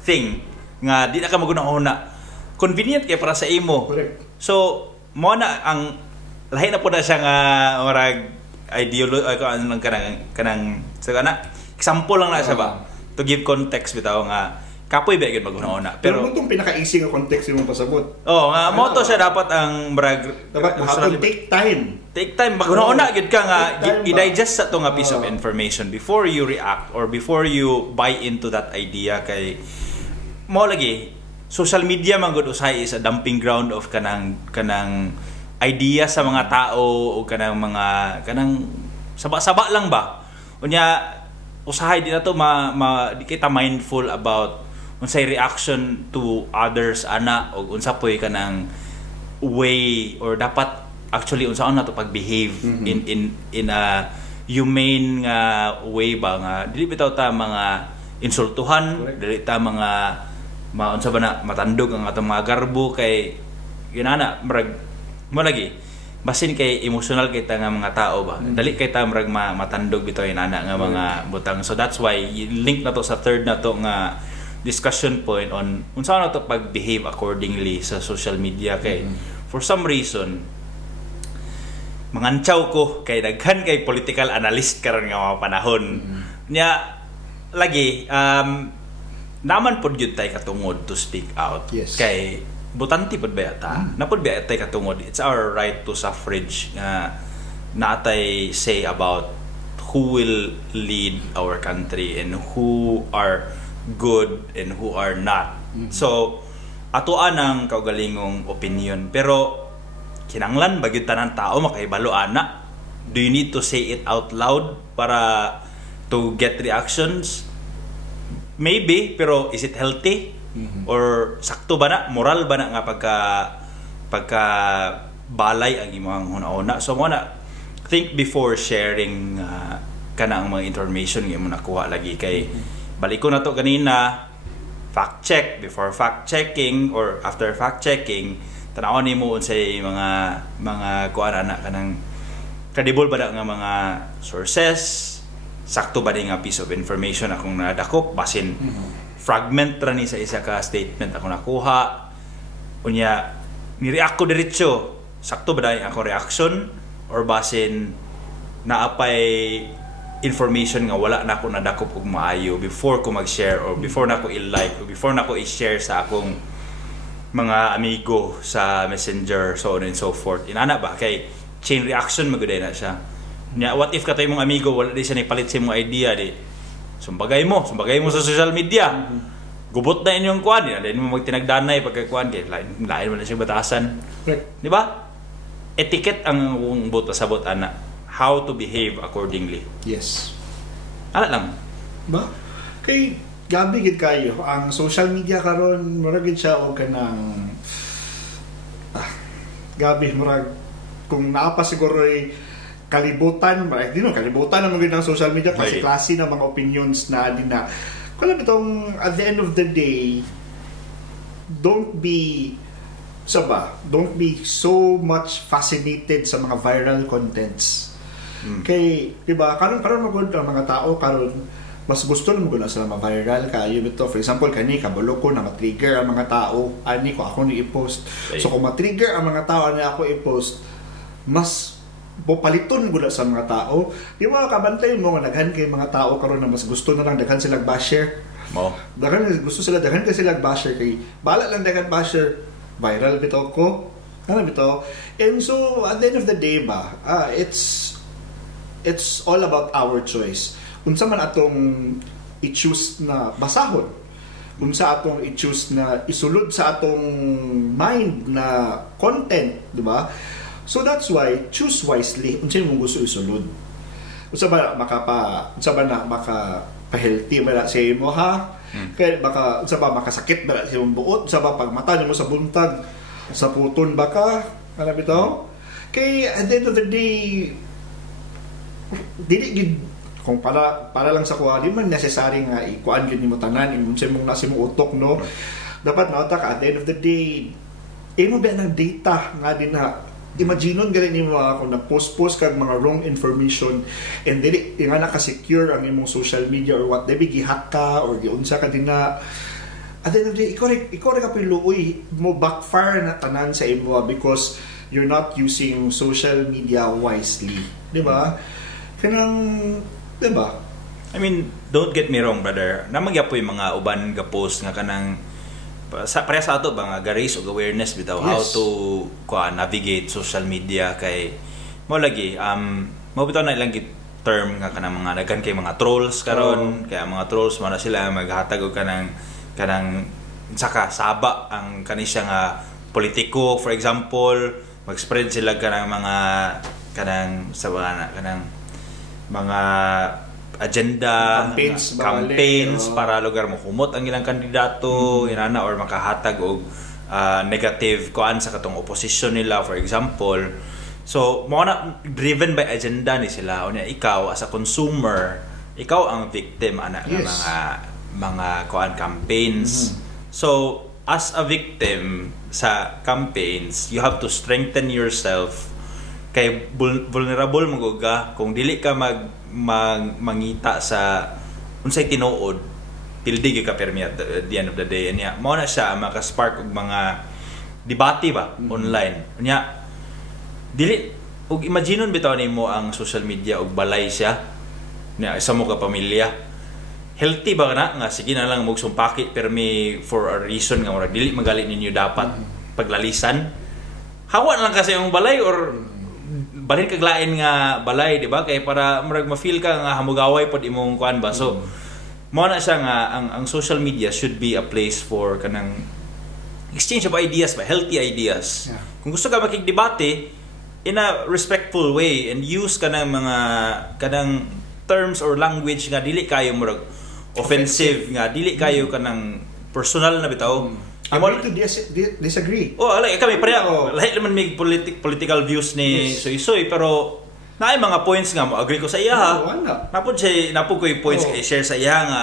thing, nga di na ka maguna-una, convenient kaya para sa imo. Correct. So, mo na ang lahi na po na siya nga marag ideology ano lang kanang so kana example lang na siya ba to give context bitaw nga kapoy ba gyud maguna-una pero mong pinaka-easy nga context imong pasabot nga mo to siya dapat ang marag dapat take time maguna-una gyud ka nga i-digest sa to nga piece of information before you react or before you buy into that idea kay mo lagi social media man gud usay is a dumping ground of kanang idea sa mga tao o kanang saba-saba lang ba unya usahay din na to di kita mindful about unsay reaction to others ana o unsa poy kanang way or dapat actually unsaon na to pag-behave in a humane nga way ba nga dili bitaw ta mga insultuhan dili ta mga unsa ba na matandog ang atong mga garbo kay ginana marag mo lagi basin kay emotional kay ta nga mga tao ba dali kay ta marag matandog bitaw inana nga mga butang so that's why link na to sa third na to nga discussion point on unsa na to pag-behave accordingly sa social media kay for some reason mangantsaw ko kay daghan kay political analyst karon nga mga panahon nya lagi naman pod gyud tay katungod to speak out kay butanti pod ba yata napod ba tay katungod it's our right to suffrage natay say about who will lead our country and who are good and who are not so atoan ang kaugalingong opinion pero kinanglan ba gyud tanan tao makahibalo ana do you need to say it out loud para to get reactions maybe pero is it healthy or sakto ba na moral ba na nga pagka balay ang imong hunahuna so mo na think before sharing kana ang mga information nga imong nakuha lagi kay balik ko na to kanina fact check before fact checking or after fact checking tanawon nimo unsay mga kuan ana kanang credible ba na nga mga sources sakto ba nga piece of information akong nadakop basin fragment ra ni sa isa ka statement ako nakuha unya ni-react ko diretso sakto ba dai ako reaction or basin naapay information nga wala na ako nadakop og maayo before ko mag-share or before na ko i-like or before na ko i-share sa akong mga amigo sa Messenger so on and so forth inana ba kay chain reaction maguday na siya nya what if katay mong amigo wala di siya ni palit sa imong idea di sumbagay mo sa social media gubot na inyong kuan, din mo magtinagdanay pagkakuan kay lain man na siya batasan. Correct. Di ba? Etiquette ang buot pasabot ana. How to behave accordingly. Yes. Ana lang. Ba? Kay gabi gid kayo ang social media karon murag gid siya og kanang gabi murag kung naapa siguro kalibutan, di no kalibutan naman gid ang social media kasi klase na mga opinions na din na kung itong at the end of the day don't be so much fascinated sa mga viral contents. Kay diba karon magud ang mga tao karon mas gusto na maguna sila ma-viral kayo bito. For example, kani kabalo ko na ma-trigger ang mga tao, ani ko ako ni i-post. So kung ma-trigger ang mga tao ani ako i-post, mas paliton gula sa mga tao. Di ba kabantay mo nga daghan kay mga tao karon na mas gusto na lang daghan sila basher. Mo. Daghan kay sila basher kay bala lang daghan basher. Viral bito ko. Ano bito? And so at the end of the day ba, it's all about our choice. Unsa man atong i-choose na basahon, unsa atong i-choose na isulod sa atong mind na content, di ba? So that's why choose wisely unsa mo gusto isulod. Unsa ba maka-healthy ba sa imo ha? Kaya unsa ba makasakit ba sa imong buot? Unsa ba pag mata nimo sa buntag sa puton ba ka? Ano bitaw? Kay at the end of the day dili gid kung para lang sa kuha, di man necessary nga ikuan yun mo tanan, imunsa mong nasa mong utok, no? Dapat na ka, at the end of the day, mo ba ng data nga din na, imaginon galing mo kung nag-post kag mga wrong information, and dili, nga naka-secure ang imong social media or what, debi gihack ka, or giunsa ka din na, at the end of the day, ikaw ka piluoy, mo backfire na tanan sa imo because you're not using social media wisely. Di ba? Diba? I mean, don't get me wrong, brother. Namagyapoy mga uban ga post nga kanang pareha sa ato ba nga ga-raise og awareness bitaw how to navigate social media kay mo lagi mo bitaw na ilang term nga kanang mga daghan kay mga trolls karon kay mga trolls man na sila maghatag og kanang saka saba ang kanisya nga politiko, for example, mag-spread sila kanang mga kanang mga agenda, campaigns para lugar mo kumot ang ilang kandidato, inana or makahatag og negative kuan sa katong opposition nila, for example. So, mo na driven by agenda ni sila. Unya ikaw as a consumer, ikaw ang victim ana ng mga kuan campaigns. So, as a victim sa campaigns, you have to strengthen yourself kay vulnerable mo ka kung dili ka mangita sa unsay tinuod pildi ka permi at the end of the day niya mao na siya maka-spark og mga debate ba online niya dili og imaginon bitaw nimo ang social media og balay siya niya isa mo ka pamilya healthy ba na nga sige na lang mo sumpaki permi for a reason nga murag dili magali ninyo dapat paglalisan hawa lang kasi ang balay or balhin kag lain nga balay, di ba? Kay para murag ma-feel ka nga hamugaway pod imong kuan ba. So mo na siya nga ang social media should be a place for kanang exchange of ideas ba, healthy ideas. Yeah. Kung gusto ka makigdebate in a respectful way and use kanang mga kanang terms or language nga dili kayo murag offensive nga dili kayo kanang personal na bitaw. Agree to disagree. Like kami pareha. Lahi naman may political views ni Soy pero naay mga points nga mo agree ko sa iya ha. Napod ko'y points kay share sa iya nga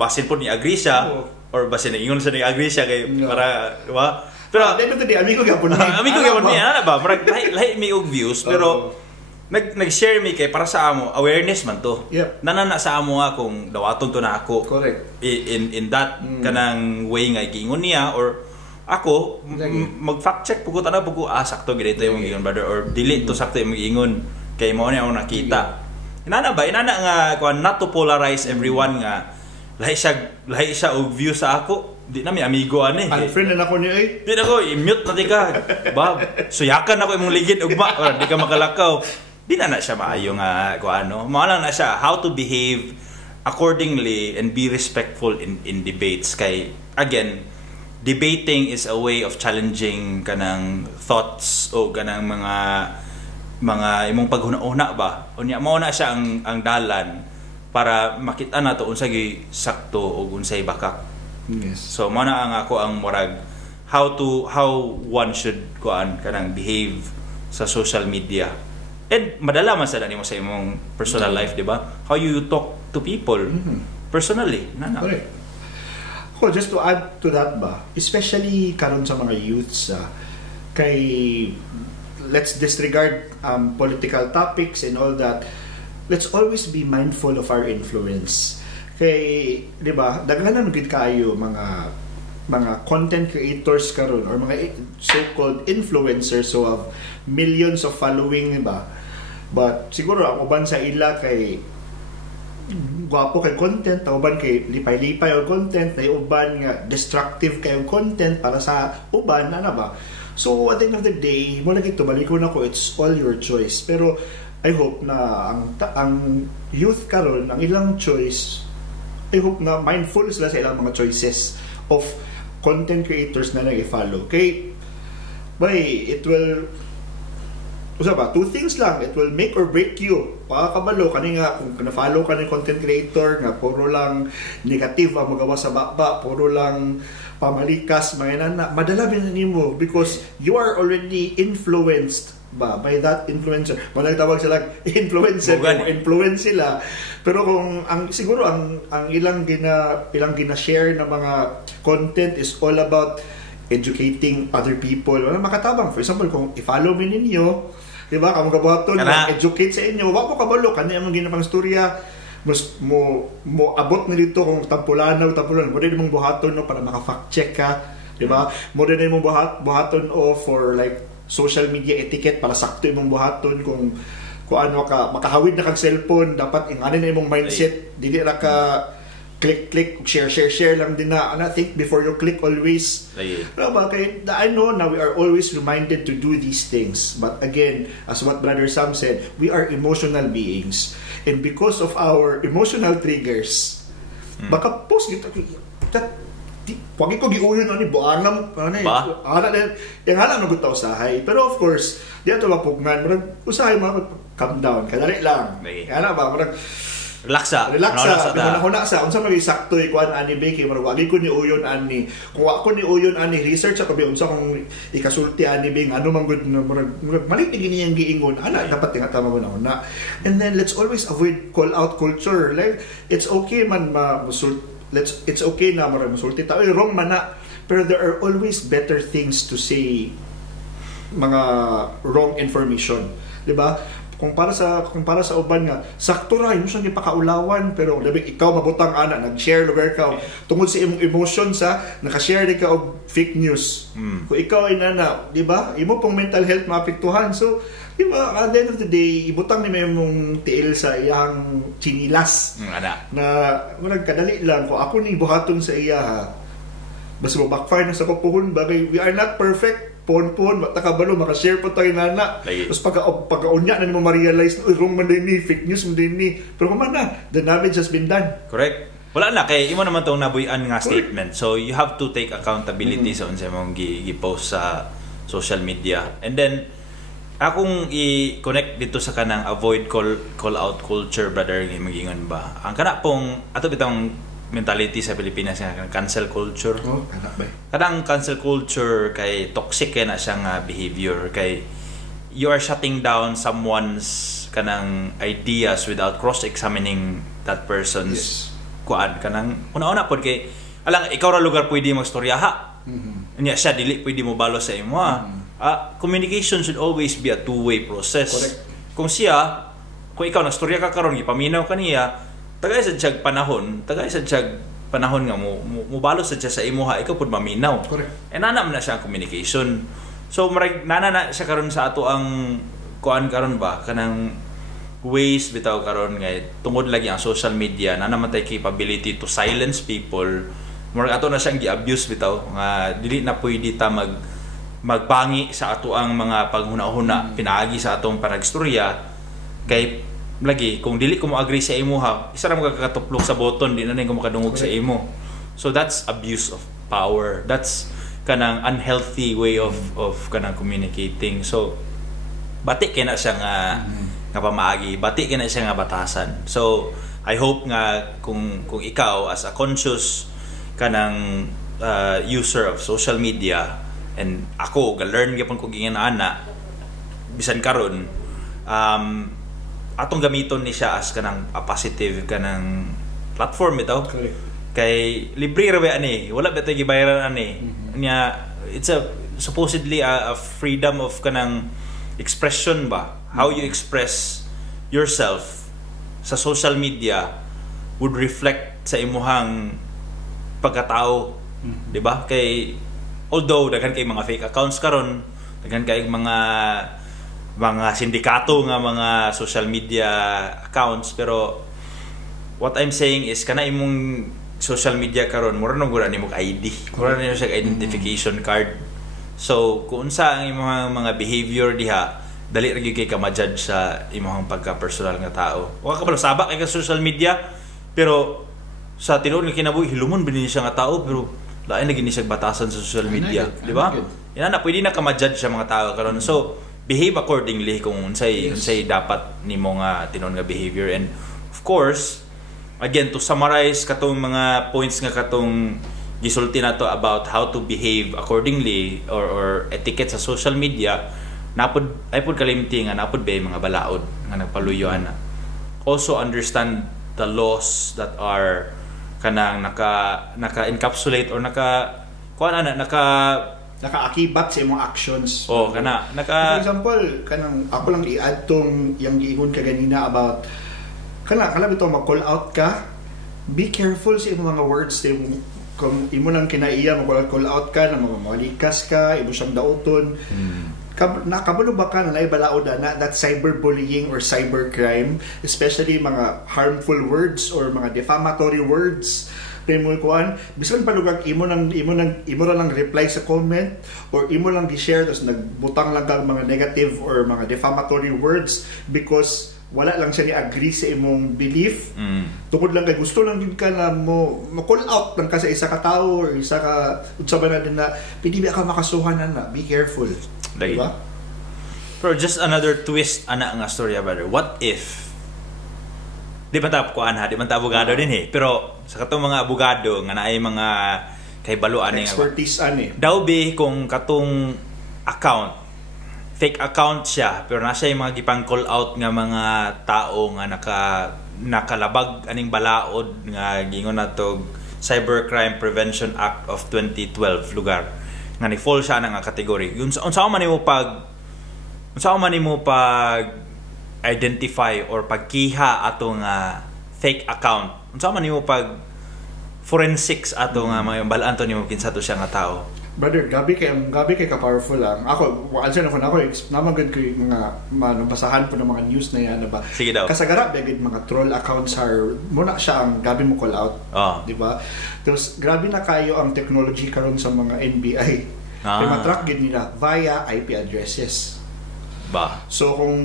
basin po ni agree siya or basin ingon sa ni agree siya kay para di ba? Pero dito di amigo gyapon ni ana ba? Marag lahi may og views pero nag-share mi kay para sa amo awareness man to. Nanana sa amo nga kung dawaton to na ako. Correct. In that kanang way nga giingon niya or ako mag-fact check pugod ana pugod sakto gid ito yung giingon brother or dili to sakto yung giingon kay mao ni ako nakita. Inana nga not to polarize everyone nga lahi siya og view sa ako. Di na may amigo ani. Unfriend na ako niya Di na ko i-mute na tika. Ba, suyakan ako imong ligid ugma or di ka makalakaw. Di na siya maayo nga kuano. Mao lang na siya how to behave accordingly and be respectful in debates kay again, debating is a way of challenging kanang thoughts o kanang mga imong paghuna-una ba. Unya mao na siya ang dalan para makita nato unsay sakto o unsay bakak. Yes. So mao na ang ako ang murag how one should kanang behave sa social media. And madala man sa nimo sa imong personal life, di ba? How you talk to people personally. Correct. Just to add to that ba, especially karon sa mga youths, kay let's disregard political topics and all that. Let's always be mindful of our influence. Kay, di ba, daghanan gid kayo mga content creators karon or mga so-called influencers who have millions of following, di ba? But siguro ang uban sa ila kay gwapo kay content, uban kay lipay-lipay o content, na uban nga destructive kay content para sa uban, ano ba? So at the end of the day, mo lagi to balik ko na ko, it's all your choice. Pero I hope na ang youth karon ang ilang choice, I hope na mindful sila sa ilang mga choices of content creators na nag-follow. Kay it will two things lang, it will make or break you. Pakakabalo kani nga kung na-follow ka ng content creator nga puro lang negative ang magawa sa baba, puro lang pamalikas, mga nana, madala nimo because you are already influenced by that influencer. Managtawag sila influencer, influence sila. Pero kung siguro ang ilang gina-share na mga content is all about educating other people. Wala makatabang. For example, kung i-follow mo ninyo, di ba, kamong gabuhaton, educate sa inyo, wag mo kabalo, kanya ang ginapang storya, mo abot na dito kung tampulan, mo din mong buhaton no, para maka-fact check ka, di ba? Mo din mong buhaton for like social media etiquette para sakto imong buhaton kung ano ka makahawid na kag cellphone, dapat ingani na imong mindset, dili ra ka click, share lang din na. And I think before you click always. Okay, I know now we are always reminded to do these things. But again, as what Brother Sam said, we are emotional beings. And because of our emotional triggers, baka post ito, pagi ko giuyon ani buangam yung halang nagutaw usahay. Pero of course, di ato mapugnan, usahay calm down, kadali lang. Kaya ba, relaxa huna sa unsa maging sakto ikuan ani be kay murag wagi ko ni uyon ani kung ako ni uyon ani research ako be unsa kung ikasulti ani be ano man gud murag malit ni gini ang giingon ana dapat tingatama mo na una. And then let's always avoid call out culture. Like it's okay man it's okay na murag musulti ta wrong man na, pero there are always better things to say, mga wrong information, di ba? Kung para sa uban nga sakto ra imo siyang ipakaulawan, pero labi ikaw mabutang ana nag-share lugar ka tungod sa imong emotions naka-share di ka og fake news. Kung ikaw ay nana, di ba? Imo pong mental health maapektuhan. So, di ba, at the end of the day, ibutang ni imong tiil sa iyang chinilas. Na murag kadali lang ko ako ni buhaton sa iya basta backfire na sa papuhon bagay. We are not perfect. Pon, matakabalo, makashare po tayo nana. Tapos pagka-unya na mo ma-realize, wrong man din ni, fake news man din ni. Pero kung na, the damage has been done. Correct. Wala na, kaya imo naman itong nabuyan nga statement. So, you have to take accountability sa unsa mong gi-post sa social media. And then, akong i-connect dito sa kanang avoid call out culture, brother, mag-ingon ba? Ang kana pong, ato bitang mentality sa Pilipinas nga cancel culture. Kadang cancel culture kay toxic kay na siyang behavior, kay you are shutting down someone's kanang ideas without cross-examining that person's kuan kanang una-una pod kay alang ikaw ra lugar pwede magstoryaha. Nya siya dili pwede mo balo sa imo. Communication should always be a two-way process. Correct. Kung ikaw nastorya ka karon gipaminaw kaniya, tagay sa tiyag panahon nga mo balo sa siya sa imuha, ikaw pud maminaw. Correct. E nana na siya ang communication. So marag nana na siya karon sa ato ang kuan karon ba kanang ways bitaw karon nga tungod lagi ang social media na naman tay capability to silence people. Marag ato na siyang gi-abuse bitaw nga dili na pwede ta magbangi sa ato ang mga paghuna-huna pinaagi sa atong panagstorya kay lagi kung dili ko mo agree sa imo isa ra mo kakatuplok sa button di na ko makadungog sa imo. So that's abuse of power. That's kanang unhealthy way of kanang communicating. So bati kay na siya nga pamaagi, bati kay na siya nga batasan. So I hope nga kung ikaw as a conscious kanang user of social media, and ako ga-learn gyapon ko gingan ana bisan karon, atong gamiton ni siya as kanang a positive kanang platform ito. Kay libre ra ba ani, wala ba tay gibayaran ani nya. It's supposedly a freedom of kanang expression ba, how you express yourself sa social media would reflect sa imuhang pagkatao, di ba? Kay although daghan kay mga fake accounts karon, daghan kay mga sindikato nga mga social media accounts, pero what I'm saying is kana imong social media karon mura nang gura nimo ID, mura nimo siya identification card. So kung unsa ang imong mga behavior diha, dali ra gyud kay ka ma-judge sa imong pagka-personal nga tao. Wa ka pala sabak kay ka social media, pero sa tinuod nga kinabuhi hilumon binhi siya nga tao, pero lain lagi ni siya batasan sa social media, di ba? Ina na pwede na ka ma-judge sa mga tao karon. So behave accordingly kung unsay dapat nimo nga tinuod nga behavior. And of course, again, to summarize katong mga points nga katong gisulti nato about how to behave accordingly or etiquette sa social media, ay pod kalimti nga napod ba mga balaod nga nagpaluyoan na. Also understand the laws that are kanang naka-encapsulate or nakaakibat sa imong actions. For example, kanang ako lang i-add tong yang giingon ka ganina about kala bitaw mag-call out ka, be careful sa imong mga words. Kung imo lang kinaiya mag-call out ka na mamalikas ka, imo siyang dauton, nakabalo ba ka na naibalaod na that cyberbullying or cybercrime, especially mga harmful words or mga defamatory words. Pero kuan bisan palugag imo lang reply sa comment or imo lang gi-share tapos nagbutang lang kang mga negative or mga defamatory words because wala lang siya ni-agree sa imong belief. Tungod lang kay gusto lang din ka na mo call out lang ka sa isa ka tao or isa ka unsa ba na din na pwede ba ka makasuhan na. Be careful. Diba? Pero just another twist ana nga story about it. What if di man ta abogado din pero sa katong mga abogado nga naay mga kahibaluan nga expertise ani daw be kung katong account fake account siya pero nasa yung mga gipang call out nga mga tao nga nakalabag aning balaod nga gingon nato Cybercrime Prevention Act of 2012 lugar nga ni fall siya nga category. Unsa man nimo pag identify or pagkiha ato nga fake account, unsa man nimo pag forensics ato nga mga balaan to nimo kinsa to siya nga tao. Brother, gabi kay ka powerful lang. Ako namagad ko yung mga basahan po ng mga news na yan na ba. Sige daw. Kasagara bagid mga troll accounts muna siya ang gabi mo call out. Di ba? Tapos grabe na kayo ang technology karon sa mga NBI. Kaya matrack gid nila via IP addresses. Ba. So kung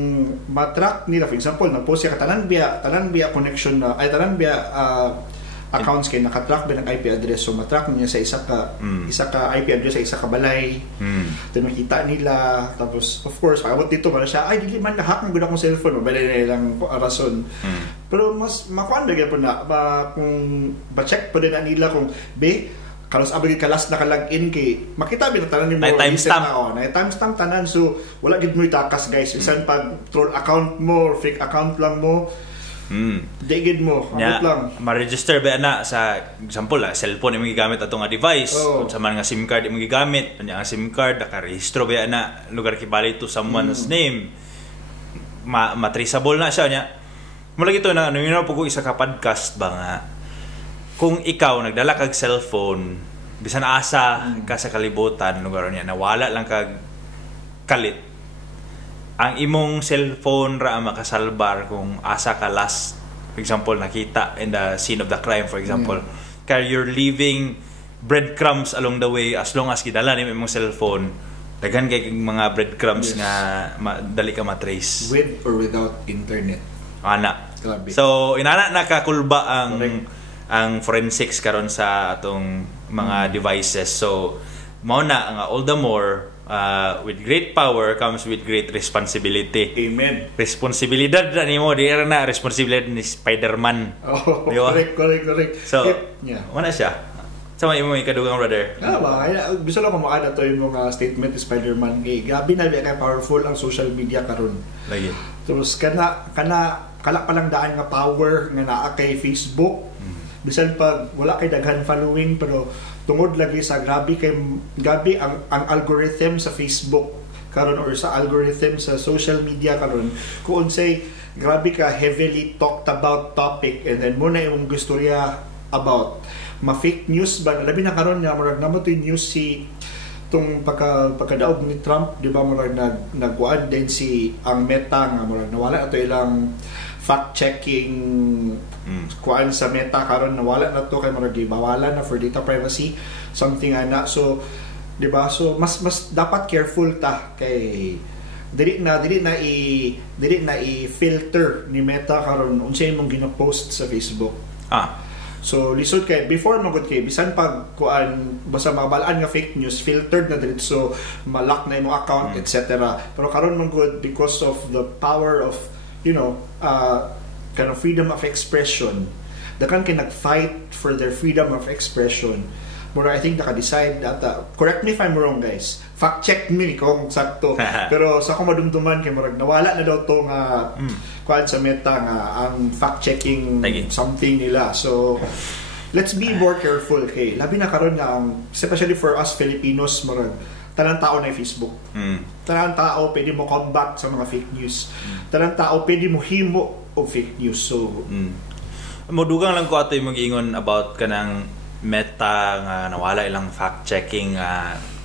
matrack nila, for example, na-post siya tanan biya connection na ay tanan biya accounts kay nakatrack ba ng IP address, so matrack niya sa isa ka IP address sa isa ka balay. Then makita nila, tapos of course paabot dito para siya ay dili man na-hack ng gud akong cellphone, balay lang rason. Pero mas makuan ba gyapon na kung ba-check pa din nila kung kalos abay kalas naka-login kay makita ba tanan nimo timestamp na timestamp tanan, so wala gid mo itakas guys. Bisan pag troll account mo or fake account lang mo, digid mo, lang. Ma-register ba na sa example cellphone imong gigamit ato nga device, kung sa man nga SIM card imong gigamit, nya nga SIM card naka-rehistro ba na lugar kibali to someone's name, matraceable na siya nya. Mula gito na pug isa ka podcast ba nga kung ikaw nagdala kag cellphone bisan asa ka sa kalibutan lugar niya nawala lang kag kalit, ang imong cellphone ra makasalbar kung asa ka last, for example, nakita in the scene of the crime, for example. Kaya you're leaving breadcrumbs along the way as long as kidala nimo imong cellphone. Daghan kay mga breadcrumbs nga dali ka matrace. With or without internet. So inana nakakulba ang forensics karon sa atong mga devices. So mao na nga all the more with great power comes with great responsibility. Amen. Responsibilidad na nimo di na responsibilidad ni Spider-Man. Oh, Diba? correct. So, yeah. wala siya. Sa mga imo ikadugang brother. Ba, gusto lang ko makada to yung mga statement ni Spider-Man kay gabi na kay powerful ang social media karon. Lagi. Terus kala pa lang daan nga power nga naa kay Facebook. Bisan pag wala kay daghan following pero tungod lagi sa gabi ang algorithm sa Facebook karon or sa algorithm sa social media karon kung unsay grabe ka heavily talked about topic and then muna yung gustorya about ma-fake news ba labi na karon nga murag namo to news si tung pagkadaog ni Trump di ba murag nagkuan din si ang Meta nga murag nawala ato ilang fact checking kuan sa Meta karon nawala na to kay murag gibawalan na for data privacy something ana so di ba so mas dapat careful ta kay dili na i-filter ni Meta karon unsay imong gina-post sa Facebook. So lisod kay before magud kay bisan pag kuan basta mabalaan nga fake news filtered na dito so malak na imong account etc. Pero karon man good because of the power of kind of freedom of expression. Dakan kay nag-fight for their freedom of expression. Mura I think naka-decide data. Correct me if I'm wrong guys. Fact check me kung sakto. Pero sa akong madumduman kay murag nawala na daw to nga kuan sa Meta nga ang fact checking something nila. So let's be more careful kay labi na karon nga especially for us Filipinos murag tanang tao na Facebook. Tanang tao pwede mo combat sa mga fake news. Tanang tao pwede mo himo og fake news. So modugang lang ko ato yung mag-ingon about kanang Meta nga nawala ilang fact checking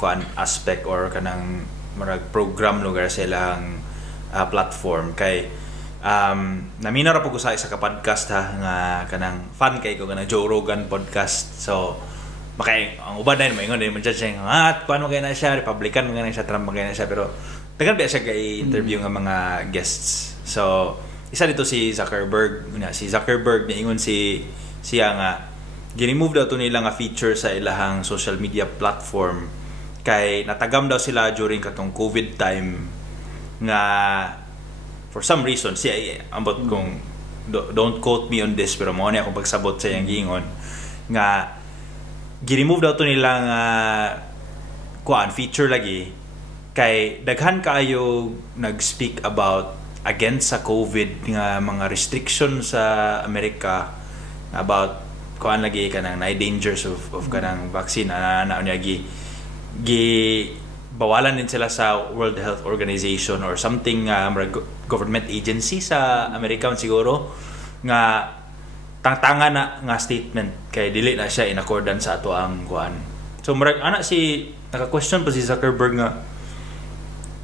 kuan aspect or kanang marag program lugar sa ilang platform kay namina ra pug usa sa ka-podcast nga kanang fan kay ko kanang Joe Rogan podcast. So makay ang uban na maingon din man siya kuan mo kay na siya Republican mo kay na siya Trump mo kay na siya pero tagan ba siya kay interview nga mga guests. So isa dito si Zuckerberg niingon siya nga gini-move daw to nila nga feature sa ilahang social media platform kay natagam daw sila during katong COVID time nga for some reason siya ambot kung don't quote me on this pero mo ni akong pagsabot sa iyang giingon nga gini-move daw to nila nga kuan feature lagi kay daghan kaayo nag-speak about against sa COVID nga mga restriction sa Amerika about kuan lagi kanang na dangers of kanang vaccine na niya gi bawalan din sila sa World Health Organization or something government agency sa Amerika siguro nga tangtangan na nga statement kay dili na siya in accordance sa ato ang kuan. So murag ana si naka-question pa si Zuckerberg nga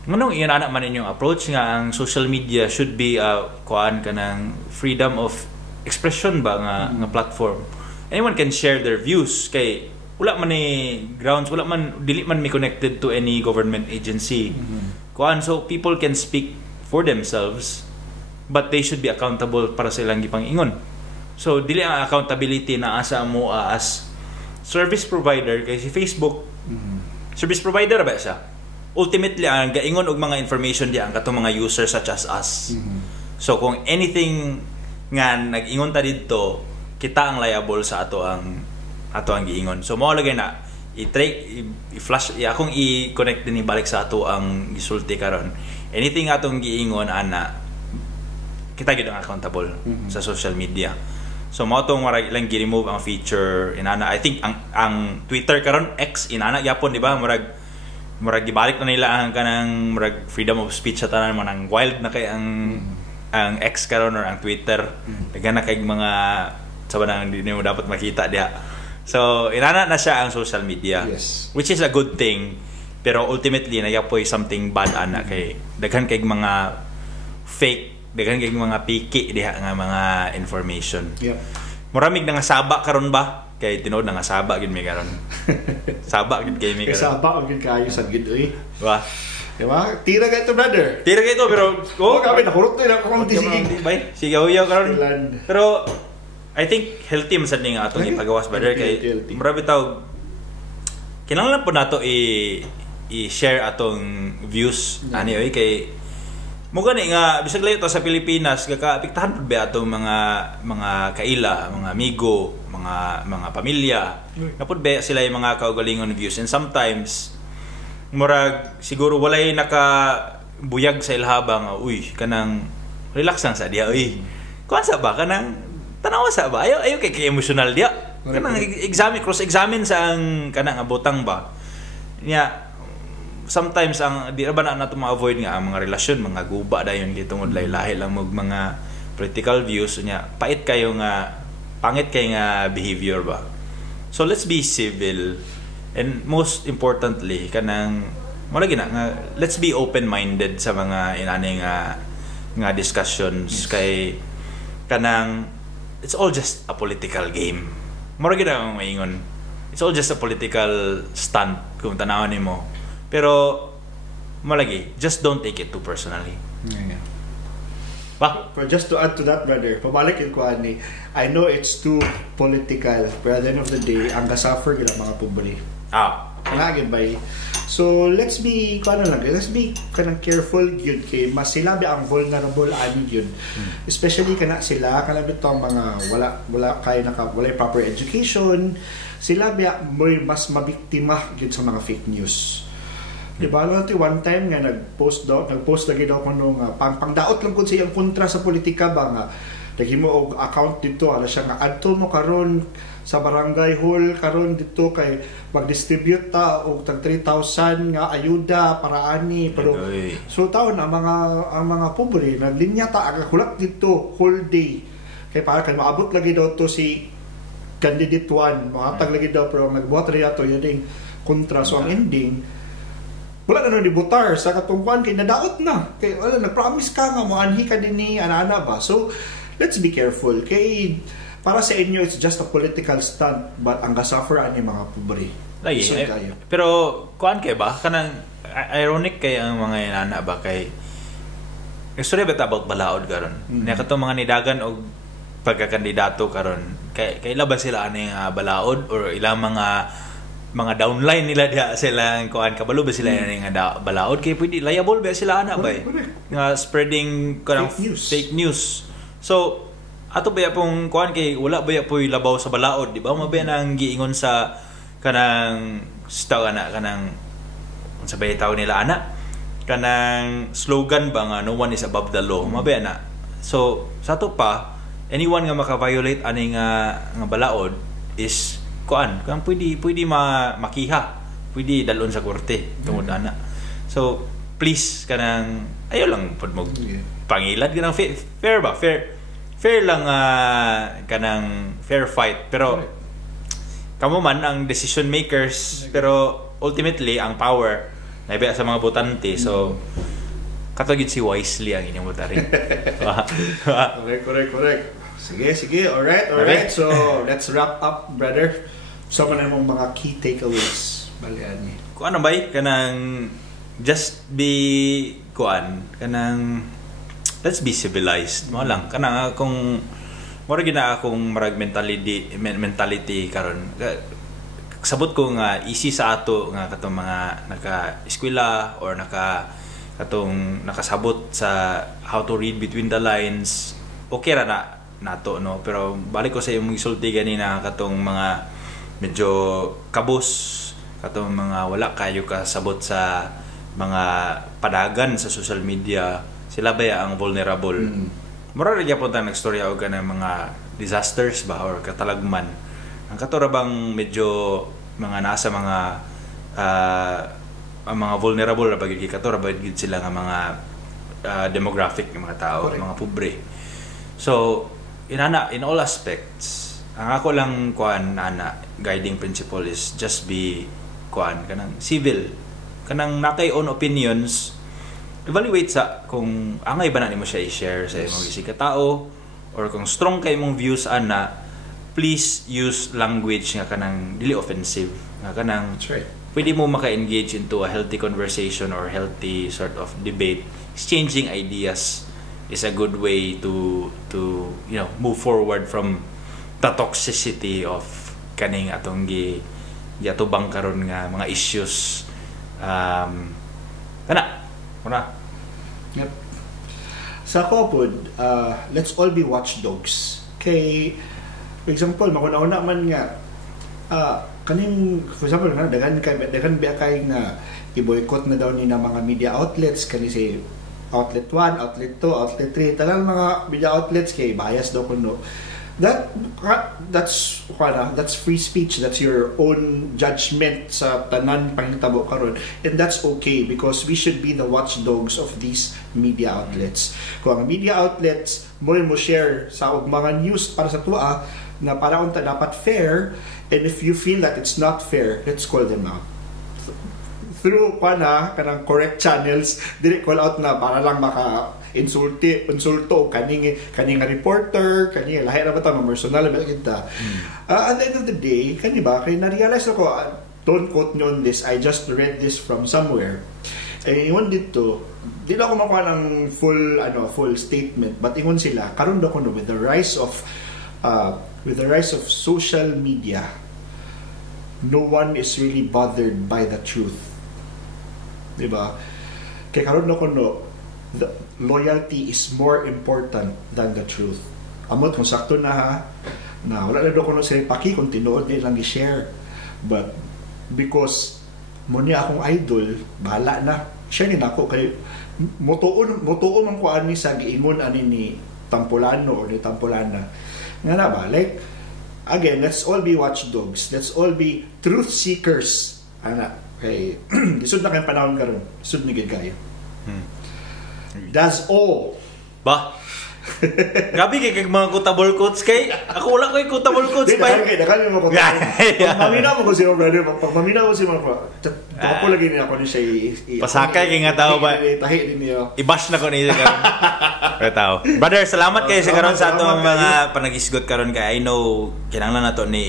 nganong iyan ana man inyong approach nga ang social media should be kuan kanang freedom of expression ba nga platform. Anyone can share their views kay wala man ni grounds wala man dili man mi connected to any government agency. Kuan so people can speak for themselves but they should be accountable para sa ilang gipang-ingon. So dili ang accountability na asa mo as service provider kay si Facebook service provider ba siya ultimately ang gaingon og mga information diyan katong mga users such as us. So kung anything nga nag-ingon ta didto kita ang liable sa ato ang giingon. So mao lagay na i-flash akong i-connect din balik sa ato ang gisulti karon. Anything atong giingon ana kita gyud ang accountable sa social media. So mao tong marag ilang gi-remove ang feature inana. I think ang Twitter karon X inana gyapon di ba murag gibalik na nila ang kanang murag freedom of speech sa tanan mo nang wild na kay ang X karon or ang Twitter. Dagan na kay mga saban ang hindi mo dapat makita diha. So inana na siya ang social media. Yes. Which is a good thing. Pero ultimately nagyapoy something bad ana kay daghan kay mga fake daghan kay mga piki diha nga mga information. Yep. Muramig na nga saba karon ba? Kay tinuod na nga saba gid mi karon. Saba gid kay mi karon. Saba gid kayo sa gid oy. Wa. Diba? Tira ka ito, brother. Tira ka ito pero kami nakurot na ako ng sige. Bay, sige uyaw karon. Pero I think healthy man sad ni nga atong ipagawas brother kay murabi taw kinahanglan po nato i-share atong views ani oy kay mo gani nga bisag layo to sa Pilipinas gakaapektahan pud ba atong mga kaila, mga amigo, mga pamilya. Napud ba sila yung mga kaugalingon views and sometimes murag siguro walay nakabuyag sa ilhabang uy kanang relax lang sa diya uy. Kuan sa ba kanang tanawa sa ba ayo kay emotional dia. Kanang cross examine sa ang kanang abotang ba. Nya sometimes ang di ra ba na nato ma-avoid nga ang mga relasyon mga guba dayon gid tungod lahi lang mag mga political views nya pait kayo nga pangit kay nga behavior ba. So let's be civil and most importantly kanang mura gina nga let's be open-minded sa mga inani nga discussions kay kanang it's all just a political game. Mura gina ang maingon. It's all just a political stunt kung tanawon nimo. Pero malagi, just don't take it too personally. Yeah. Ba? For just to add to that, brother, pabalik yung kuhaan ni, I know it's too political, but at the end of the day, ang kasuffer gila mga pobre. Nagin ba? So let's be kanang careful gyud kay mas sila ba ang vulnerable ani gyud. Especially kana sila kana bitaw mga wala kay wala proper education, sila ba mas mabiktima gyud sa mga fake news. Diba natin one time nga nagpost lagi daw kuno nga pangdaot lang kun sa iyang kontra sa politika ba nga lagi mo og account dito ala siya nga adto mo karon sa barangay hall karon dito kay mag-distribute ta og tag 3,000 nga ayuda para ani pero so taon ang mga pobre naglinya ta aga kulak dito whole day kay para kay maabot lagi daw to si candidate 1 mahatag lagi daw pero nagbuhat rin ato yun kontra so ang ending wala na ni butar sa katungkuan kay nadaot na kay wala nagpromise ka nga mo anhi ka dinhi ana ba so let's be careful kay para sa inyo it's just a political stunt but ang gasuffer ani mga pobre lagi pero kuan kay ba kanang ironic kay ang mga inana ba kay story about balaod karon nya katong mga nidagan og pagkakandidato karon kay labas sila ani balaod or ilang mga downline nila dia sila kuan kabalo ba sila nga balaod kay pwede liable ba sila ana ba nga spreading kanang fake news so ato ba pong kuan kay wala ba poy labaw sa balaod di ba mabay nang giingon sa kanang staw ana kanang unsa ba taw nila ana kanang slogan ba nga no one is above the law mabay na so sa to pa anyone nga maka-violate ani nga balaod is kuan kung pwede makiha pwede dalon sa korte tungod ana so please kanang ayo lang pud mo pangilad kanang fair ba fair lang kanang fair fight pero kamo man ang decision makers pero ultimately ang power naiba sa mga botante so katagid si wisely ang inyong botarin. correct sige alright so let's wrap up brother. So, ano mong mga key takeaways balian ni? Kung ano ba kanang just be kanang let's be civilized mo lang kanang kung mura gina akong marag mentality karon sabot ko nga easy sa ato nga katong mga naka-eskwela or nakasabot sa how to read between the lines okay ra nato no pero balik ko sa imong gisulti ganina katong mga medyo kabos katong mga wala kayo kasabot sa mga padagan sa social media sila ba ang vulnerable mura ra gyapon ta nagstorya og kanang mga disasters ba or katalagman ang katora bang medyo mga nasa mga ang mga vulnerable ra bagid katora ba gid sila nga mga demographic ng mga tao mga pobre so in all aspects ang ako lang guiding principle is just be kanang civil kanang nakay own opinions evaluate sa kung angay ba na nimo siya i-share sa imong isig ka tao or kung strong kay imong views please use language nga kanang dili offensive nga kanang pwede mo maka-engage into a healthy conversation or healthy sort of debate exchanging ideas is a good way to move forward from the toxicity of kaning atong yatubang karon nga mga issues. Kana muna. Yep. Sa ako po, let's all be watchdogs. Kay, for example, makuna-una man nga, kaning, for example, dagan biya kay nga i-boycott na daw ni na mga media outlets, kani si Outlet 1, Outlet 2, Outlet 3, talang mga media outlets kay bias daw kuno. That's free speech, that's your own judgment sa tanan panghitabo karon, and that's okay because we should be the watchdogs of these media outlets. Kung ang media outlets mo share sa mga news para sa tuwa na para unta dapat fair, and if you feel that it's not fair, let's call them out through kanang correct channels, dili call out na para lang maka insulto kaning reporter, kaning lahi ra ba ta personal ba kita. At the end of the day, kani ba kay na-realize ako, don't quote me on this, I just read this from somewhere. Ingon dito, di na ako makuha ng full statement, but ingon sila karon daw kuno with the rise of social media, no one is really bothered by the truth. Diba? Kaya karon na kuno, the loyalty is more important than the truth. Amot kung sakto na ha, na wala na daw kuno sila paki kung tinuod nilang i-share. But because mo niya akong idol, bahala na. Share din ako kay mutuon man ko ani sa giingon ani ni Tampolano or ni Tampolana. Nga na ba? Like, again, let's all be watchdogs. Let's all be truth seekers. Ana, kay lisod na kayong panahon karon. Lisod ni gid kayo. That's all. Ba? Gabi kay mga quotable quotes kay ako wala koy quotable quotes pa. Dakan mo ko. Maminaw mo ko si brother, pag maminaw mo si mga ako lagi niya ako ni siya pasakay kay nga tao ba. Tahi din niya. I-bash na ko ni karon. Pero tao. Brother, salamat kayo sa karon sa atong mga panagisgot karon kay I know kinahanglan nato ni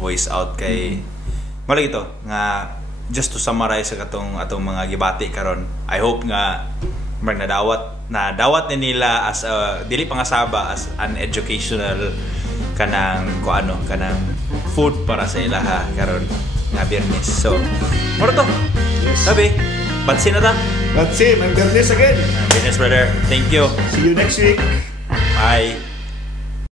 voice out kay mala ito nga just to summarize sa atong mga gibati karon. I hope nga nadawat ni nila as a dili pangasaba as an educational kanang food para sa ilaha karon nga Biyernes. So, moro to. Yes. Sabi, bansin na ta. That's it. May Biyernes again. Biyernes, brother. Thank you. See you next week. Bye.